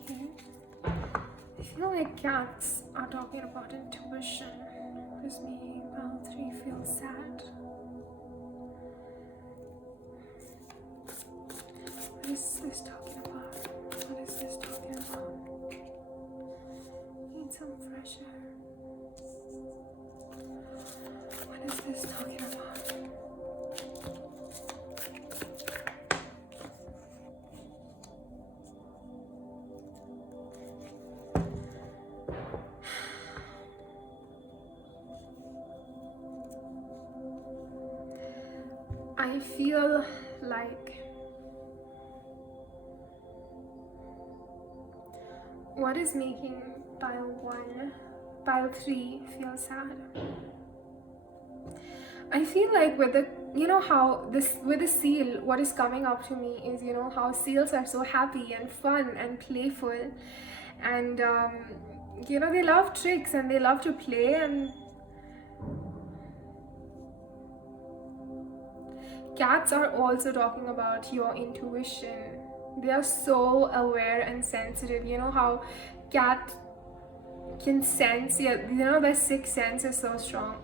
Okay. I feel like cats are talking about intuition. Does me pile 3 feel sad? What is this talking about? What is this talking about? Need some fresh air. What is this talking about? I feel like what is making pile 3 feel sad? I feel like with the, you know how this, with the seal, what is coming up to me is, you know, how seals are so happy and fun and playful, and you know, they love tricks and they love to play, and cats are also talking about your intuition. They are so aware and sensitive. You know how cat can sense, yeah, you know, their sixth sense is so strong.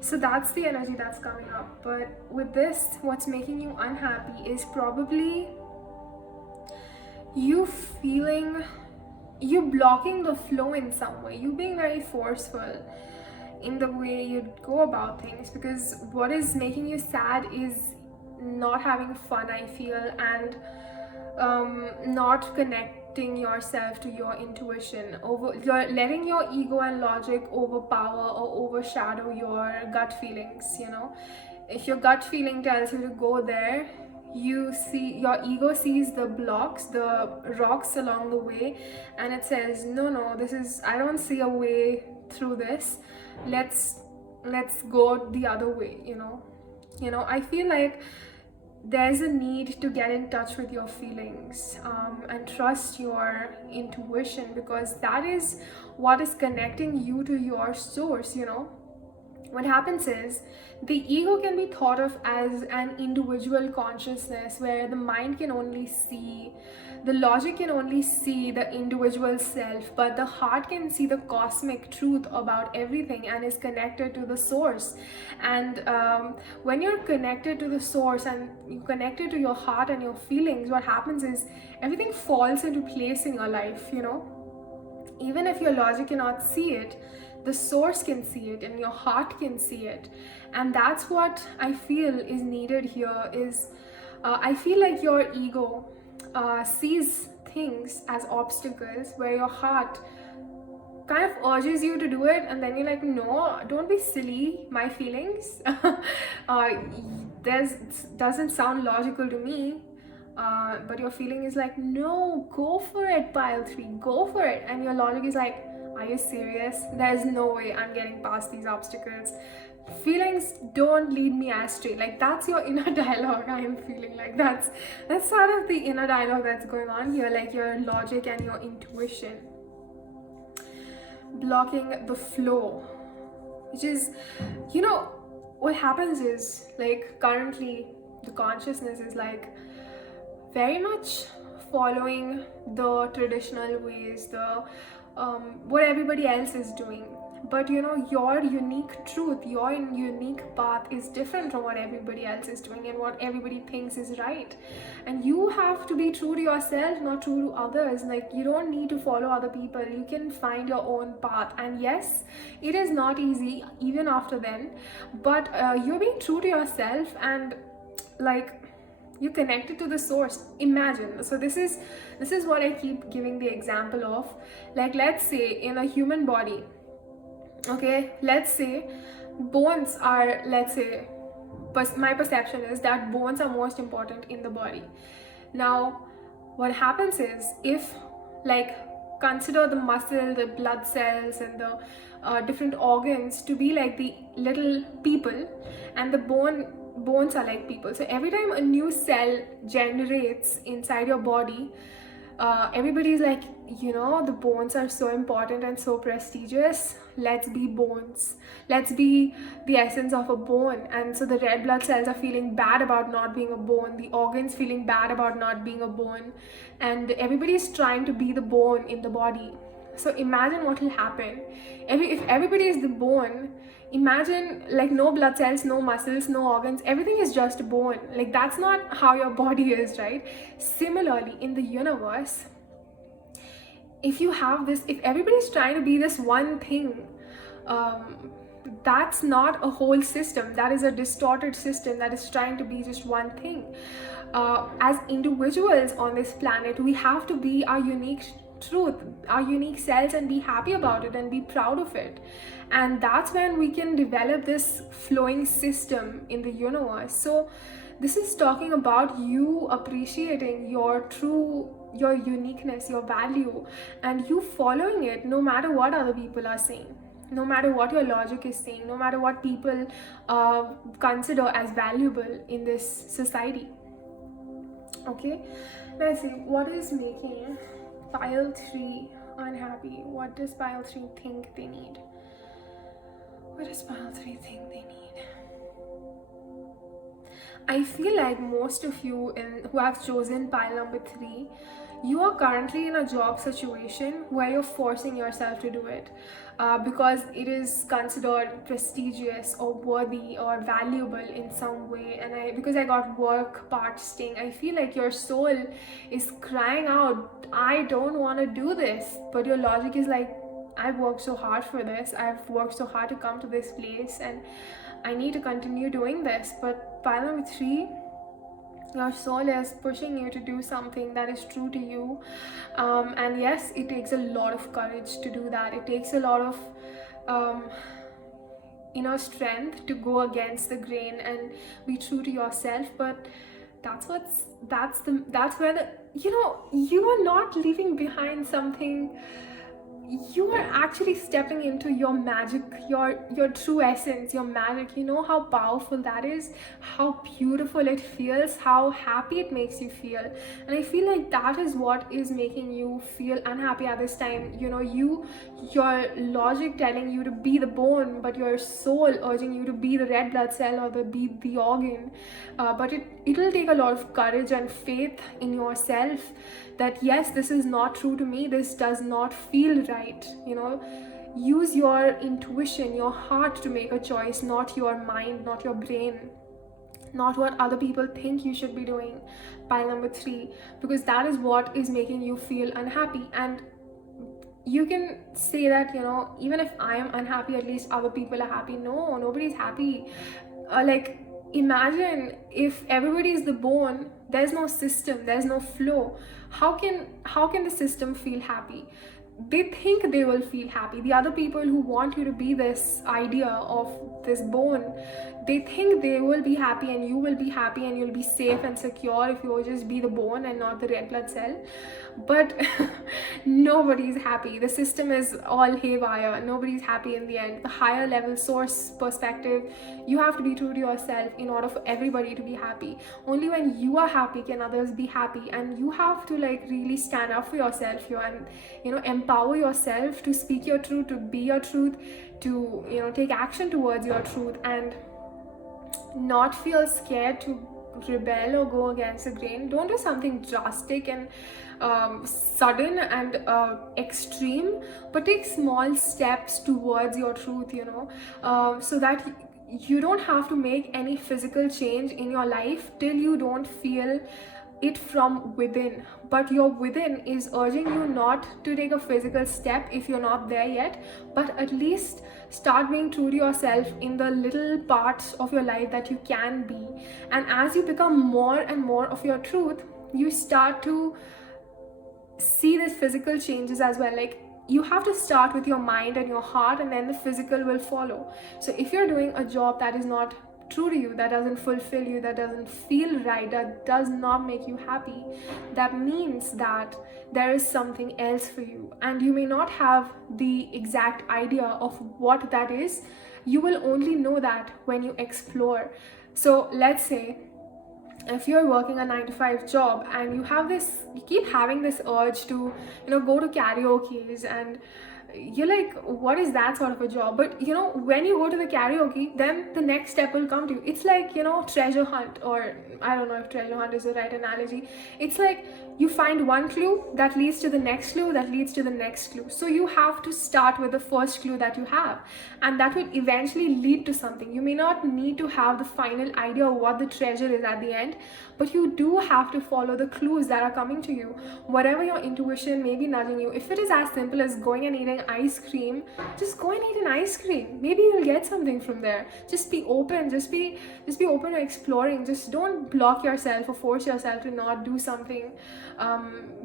So that's the energy that's coming up. But with this, what's making you unhappy is probably you feeling, you blocking the flow in some way, you being very forceful in the way you go about things, because what is making you sad is not having fun, I feel, and not connecting yourself to your intuition. You're letting your ego and logic overpower or overshadow your gut feelings. You know, if your gut feeling tells you to go there, you see, your ego sees the blocks, the rocks along the way, and it says, no, this is, I don't see a way through this. Let's go the other way. You know, I feel like there's a need to get in touch with your feelings, and trust your intuition, because that is what is connecting you to your source. You know, what happens is the ego can be thought of as an individual consciousness where the mind can only see, the logic can only see the individual self, but the heart can see the cosmic truth about everything and is connected to the source. And when you're connected to the source and you're connected to your heart and your feelings, what happens is everything falls into place in your life. You know, even if your logic cannot see it, the source can see it and your heart can see it. And that's what I feel is needed here. Is I feel like your ego sees things as obstacles, where your heart kind of urges you to do it, and then you're like, no, don't be silly, my feelings. There's doesn't sound logical to me. But your feeling is like, no, go for it, pile 3, go for it. And your logic is like, are you serious? There's no way I'm getting past these obstacles. Feelings don't lead me astray. Like, that's your inner dialogue. I am feeling like that's sort of the inner dialogue that's going on here, like your logic and your intuition blocking the flow, which is, what happens is, like, currently the consciousness is like very much following the traditional ways, the what everybody else is doing. But your unique truth, your unique path is different from what everybody else is doing and what everybody thinks is right. And you have to be true to yourself, not true to others. Like, you don't need to follow other people. You can find your own path. And yes, it is not easy even after then, but you're being true to yourself, and like, you connected to the source. Imagine, so this is what I keep giving the example of. Like, let's say in a human body, okay, let's say bones are, my perception is that bones are most important in the body. Now what happens is, if, like, consider the muscle, the blood cells, and the different organs to be like the little people, and the bones are like people. So every time a new cell generates inside your body, everybody's like, the bones are so important and so prestigious. Let's be bones. Let's be the essence of a bone. And so the red blood cells are feeling bad about not being a bone. The organs feeling bad about not being a bone. And everybody's trying to be the bone in the body. So imagine what will happen. If everybody is the bone, imagine, like, no blood cells, no muscles, no organs, everything is just bone. Like, that's not how your body is, right? Similarly, in the universe, if everybody's trying to be this one thing, that's not a whole system. That is a distorted system that is trying to be just one thing. As individuals on this planet, we have to be our unique truth, our unique selves, and be happy about it and be proud of it. And that's when we can develop this flowing system in the universe. So this is talking about you appreciating your uniqueness, your value, and you following it no matter what other people are saying, no matter what your logic is saying, no matter what people consider as valuable in this society. Okay, let's see, what is making pile 3 unhappy? What does pile 3 think they need? What does pile 3 think they need? I feel like most of you who have chosen pile number 3, you are currently in a job situation where you're forcing yourself to do it because it is considered prestigious or worthy or valuable in some way. And because I got work part sting, I feel like your soul is crying out, I don't want to do this. But your logic is like, I've worked so hard for this, I've worked so hard to come to this place, and I need to continue doing this. But pile number 3, your soul is pushing you to do something that is true to you, and yes, it takes a lot of courage to do that. It takes a lot of inner strength to go against the grain and be true to yourself. But that's where you are not leaving behind something. You are actually stepping into your magic, your true essence, your magic. You know how powerful that is, how beautiful it feels, how happy it makes you feel. And I feel like that is what is making you feel unhappy at this time. Your logic telling you to be the bone, but your soul urging you to be the red blood cell or be the organ. But it will take a lot of courage and faith in yourself that yes, this is not true to me, this does not feel right. Use your intuition, your heart to make a choice, not your mind, not your brain, not what other people think you should be doing. Pile number 3, because that is what is making you feel unhappy. And you can say that, even if I am unhappy, at least other people are happy. No, nobody's happy. Imagine if everybody is the bone, there's no system, there's no flow. How can the system feel happy? they think they will feel happy. The other people who want you to be this idea of this bone, they think they will be happy and you will be happy and you'll be safe and secure if you will just be the bone and not the red blood cell. But nobody's happy. The system is all haywire. Nobody's happy in the end. The higher level source perspective, you have to be true to yourself in order for everybody to be happy. Only when you are happy can others be happy, and you have to like really stand up for yourself here and empower yourself to speak your truth, to be your truth, to take action towards your truth, and not feel scared to rebel or go against the grain. Don't do something drastic and sudden and extreme, but take small steps towards your truth, so that you don't have to make any physical change in your life till you don't feel it from within. But your within is urging you not to take a physical step if you're not there yet, but at least start being true to yourself in the little parts of your life that you can be. And as you become more and more of your truth, you start to see these physical changes as well. Like, you have to start with your mind and your heart, and then the physical will follow. So if you're doing a job that is not true to you, that doesn't fulfill you, that doesn't feel right, that does not make you happy, that means that there is something else for you, and you may not have the exact idea of what that is. You will only know that when you explore. So let's say if you're working a 9 to 5 job and you keep having this urge to go to karaoke's, and you're like, what is that sort of a job? But when you go to the karaoke, then the next step will come to you. It's like treasure hunt, or I don't know if treasure hunt is the right analogy. It's like you find one clue that leads to the next clue that leads to the next clue. So you have to start with the first clue that you have, and that will eventually lead to something. You may not need to have the final idea of what the treasure is at the end, but you do have to follow the clues that are coming to you, whatever your intuition may be nudging you. If it is as simple as going and eating ice cream, just go and eat an ice cream. Maybe you'll get something from there. Just be open. Just be open to exploring. Just don't block yourself or force yourself to not do something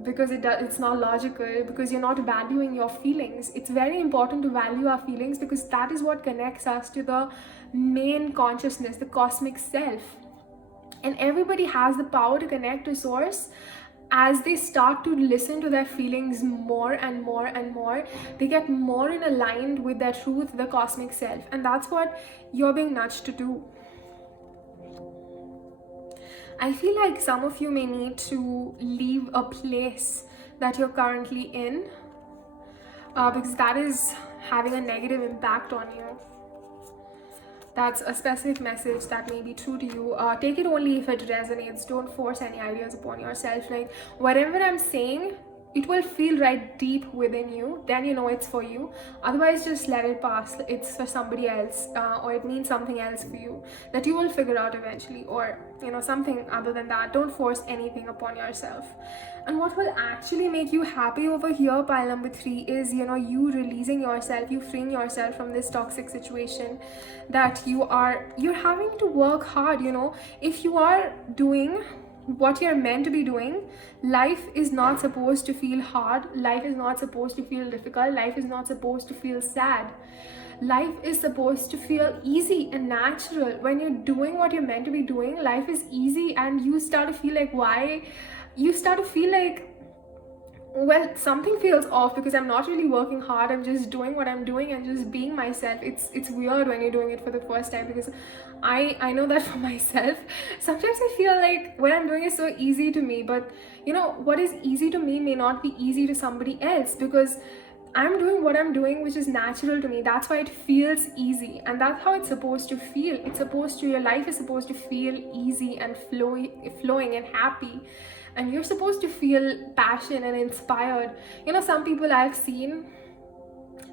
because it's not logical, because you're not valuing your feelings. It's very important to value our feelings, because that is what connects us to the main consciousness, the cosmic self. And everybody has the power to connect to source. As they start to listen to their feelings more and more and more, they get more in aligned with their truth, the cosmic self. And that's what you're being nudged to do. I feel like some of you may need to leave a place that you're currently in, because that is having a negative impact on you. That's a specific message that may be true to you. Take it only if it resonates. Don't force any ideas upon yourself. Like, whatever I'm saying, it will feel right deep within you, then it's for you. Otherwise, just let it pass. It's for somebody else, or it means something else for you that you will figure out eventually, or something other than that. Don't force anything upon yourself. And what will actually make you happy over here, pile number 3, is you releasing yourself, you freeing yourself from this toxic situation that you're having to work hard. If you are doing what you're meant to be doing, life is not supposed to feel hard, life is not supposed to feel difficult, life is not supposed to feel sad. Life is supposed to feel easy and natural. When you're doing what you're meant to be doing, life is easy, and you start to feel like, well, something feels off because I'm not really working hard. I'm just doing what I'm doing and just being myself. It's weird when you're doing it for the first time, because I know that for myself. Sometimes I feel like what I'm doing is so easy to me, but what is easy to me may not be easy to somebody else, because I'm doing what I'm doing, which is natural to me. That's why it feels easy, and that's how it's supposed to feel. Your life is supposed to feel easy and flowing and happy. And you're supposed to feel passion and inspired. Some people I've seen,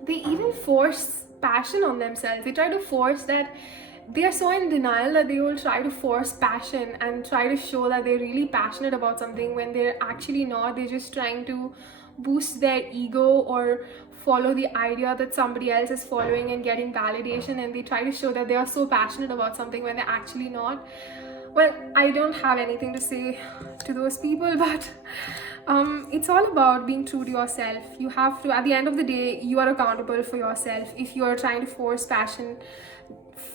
they even force passion on themselves. They try to force that. They are so in denial that they will try to force passion and try to show that they're really passionate about something when they're actually not. They're just trying to boost their ego or follow the idea that somebody else is following and getting validation, and they try to show that they are so passionate about something when they're actually not. Well, I don't have anything to say to those people, but it's all about being true to yourself. You have to, at the end of the day, you are accountable for yourself. If you are trying to force passion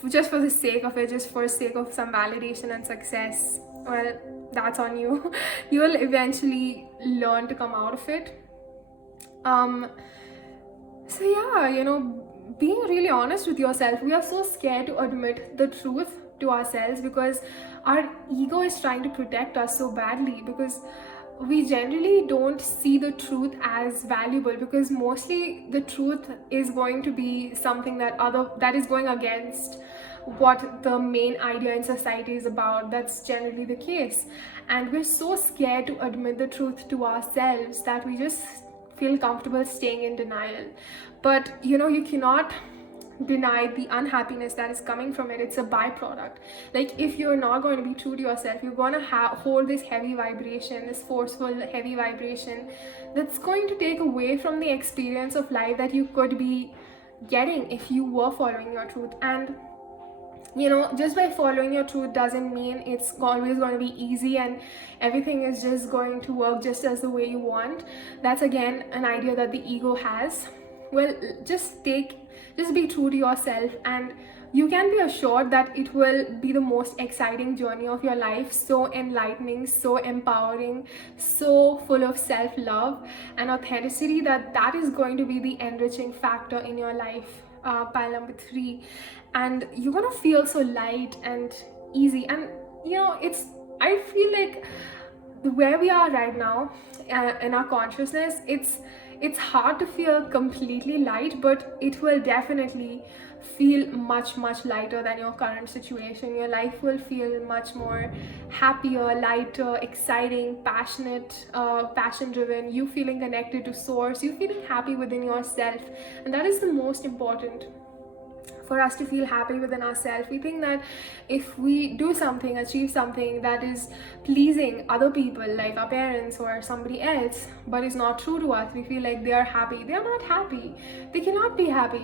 just for the sake of it, just for the sake of some validation and success, well, that's on you. You will eventually learn to come out of it. Um, so yeah, being really honest with yourself, we are so scared to admit the truth to ourselves because our ego is trying to protect us so badly, because we generally don't see the truth as valuable, because mostly the truth is going to be something that is going against what the main idea in society is about. That's generally the case, and we're so scared to admit the truth to ourselves that we just feel comfortable staying in denial. But you cannot deny the unhappiness that is coming from it. It's a byproduct. Like, if you're not going to be true to yourself, you're going to hold this heavy vibration, this forceful heavy vibration, that's going to take away from the experience of life that you could be getting if you were following your truth. And just by following your truth doesn't mean it's always going to be easy and everything is just going to work just as the way you want. That's again an idea that the ego has. Well, just be true to yourself, and you can be assured that it will be the most exciting journey of your life, so enlightening, so empowering, so full of self-love and authenticity, that is going to be the enriching factor in your life. Pile number 3. And you're gonna feel so light and easy. And I feel like where we are right now, in our consciousness, it's hard to feel completely light, but it will definitely feel much lighter than your current situation. Your life will feel much more happier, lighter, exciting, passionate, passion driven, you feeling connected to source, you feeling happy within yourself. And that is the most important, for us to feel happy within ourselves. We think that if we do something, achieve something that is pleasing other people, like our parents or somebody else, but is not true to us, we feel like they are happy. They are not happy. They cannot be happy.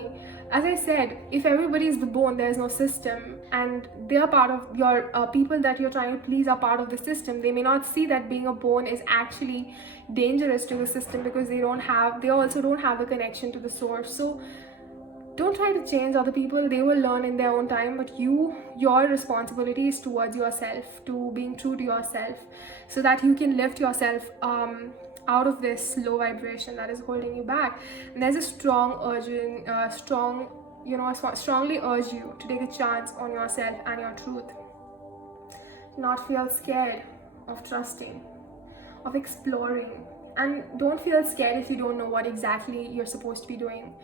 As I said, if everybody is the bone, there is no system, and they are part of your people that you're trying to please are part of the system. They may not see that being a bone is actually dangerous to the system, because they also don't have the connection to the source. So don't try to change other people. They will learn in their own time, but your responsibility is towards yourself, to being true to yourself, so that you can lift yourself out of this low vibration that is holding you back. And there's a strongly urge you to take a chance on yourself and your truth. Not feel scared of trusting, of exploring, and don't feel scared if you don't know what exactly you're supposed to be doing.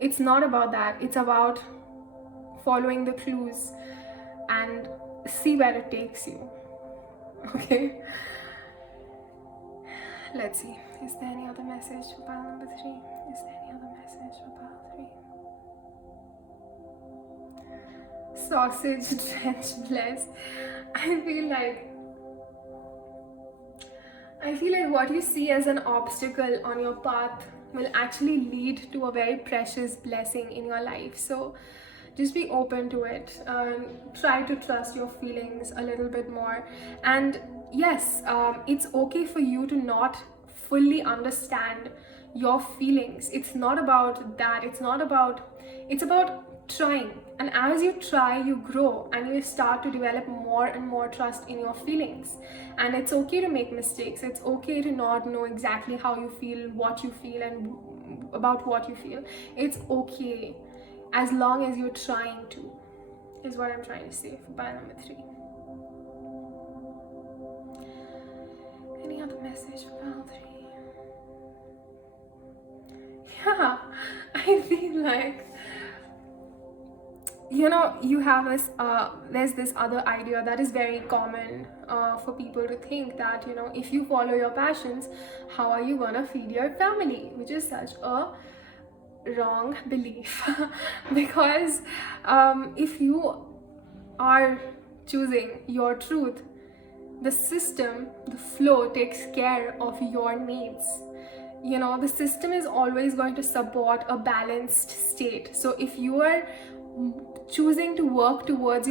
It's not about that. It's about following the clues and see where it takes you. Okay? Let's see. Is there any other message for pile number 3? Is there any other message for pile 3? Sausage drench bless. I feel like what you see as an obstacle on your path will actually lead to a very precious blessing in your life. So just be open to it. Try to trust your feelings a little bit more. And yes, it's okay for you to not fully understand your feelings. It's not about that. It's about trying. And as you try, you grow and you start to develop more and more trust in your feelings. And it's okay to make mistakes. It's okay to not know exactly how you feel, what you feel, and about what you feel. It's okay, as long as you're trying to, is what I'm trying to say for pile number 3. Any other message for pile 3? Yeah, I feel like, you have this, there's this other idea that is very common for people to think that, if you follow your passions, how are you gonna feed your family? Which is such a wrong belief. Because if you are choosing your truth, the system, the flow takes care of your needs. The system is always going to support a balanced state. So if you are choosing to work towards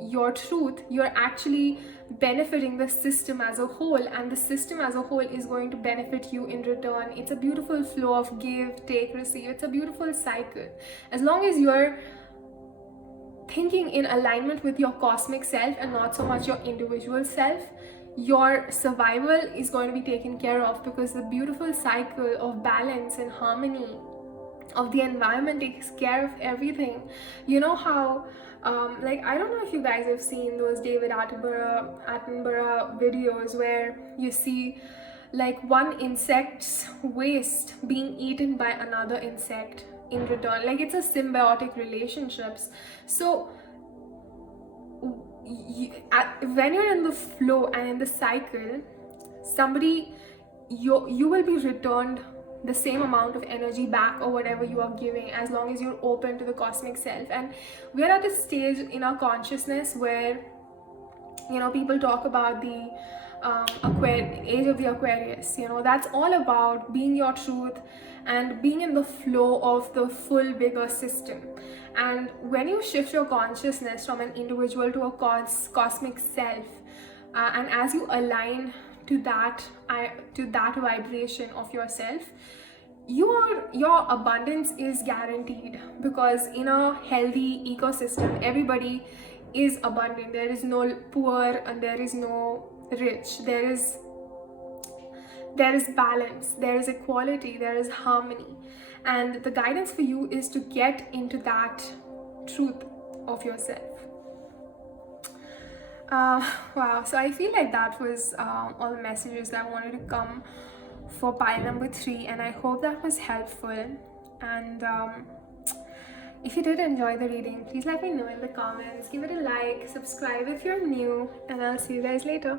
your truth, you're actually benefiting the system as a whole, and the system as a whole is going to benefit you in return. It's a beautiful flow of give, take, receive. It's a beautiful cycle. As long as you're thinking in alignment with your cosmic self and not so much your individual self, your survival is going to be taken care of, because the beautiful cycle of balance and harmony of the environment takes care of everything. You know how like, I don't know if you guys have seen those David Attenborough videos where you see like one insect's waste being eaten by another insect in return. Like, it's a symbiotic relationships. So when you're in the flow and in the cycle, you will be returned the same amount of energy back, or whatever you are giving, as long as you're open to the cosmic self. And we're at a stage in our consciousness where, you know, people talk about the age of the Aquarius. You know, that's all about being your truth and being in the flow of the full bigger system. And when you shift your consciousness from an individual to a cosmic self, and as you align to that vibration of yourself, your abundance is guaranteed. Because in a healthy ecosystem, everybody is abundant. There is no poor and there is no rich. There is balance, there is equality, there is harmony. And the guidance for you is to get into that truth of yourself. Wow, so I feel like that was all the messages that I wanted to come for pile number 3, and I hope that was helpful. And if you did enjoy the reading, please let me know in the comments, give it a like, subscribe if you're new, and I'll see you guys later.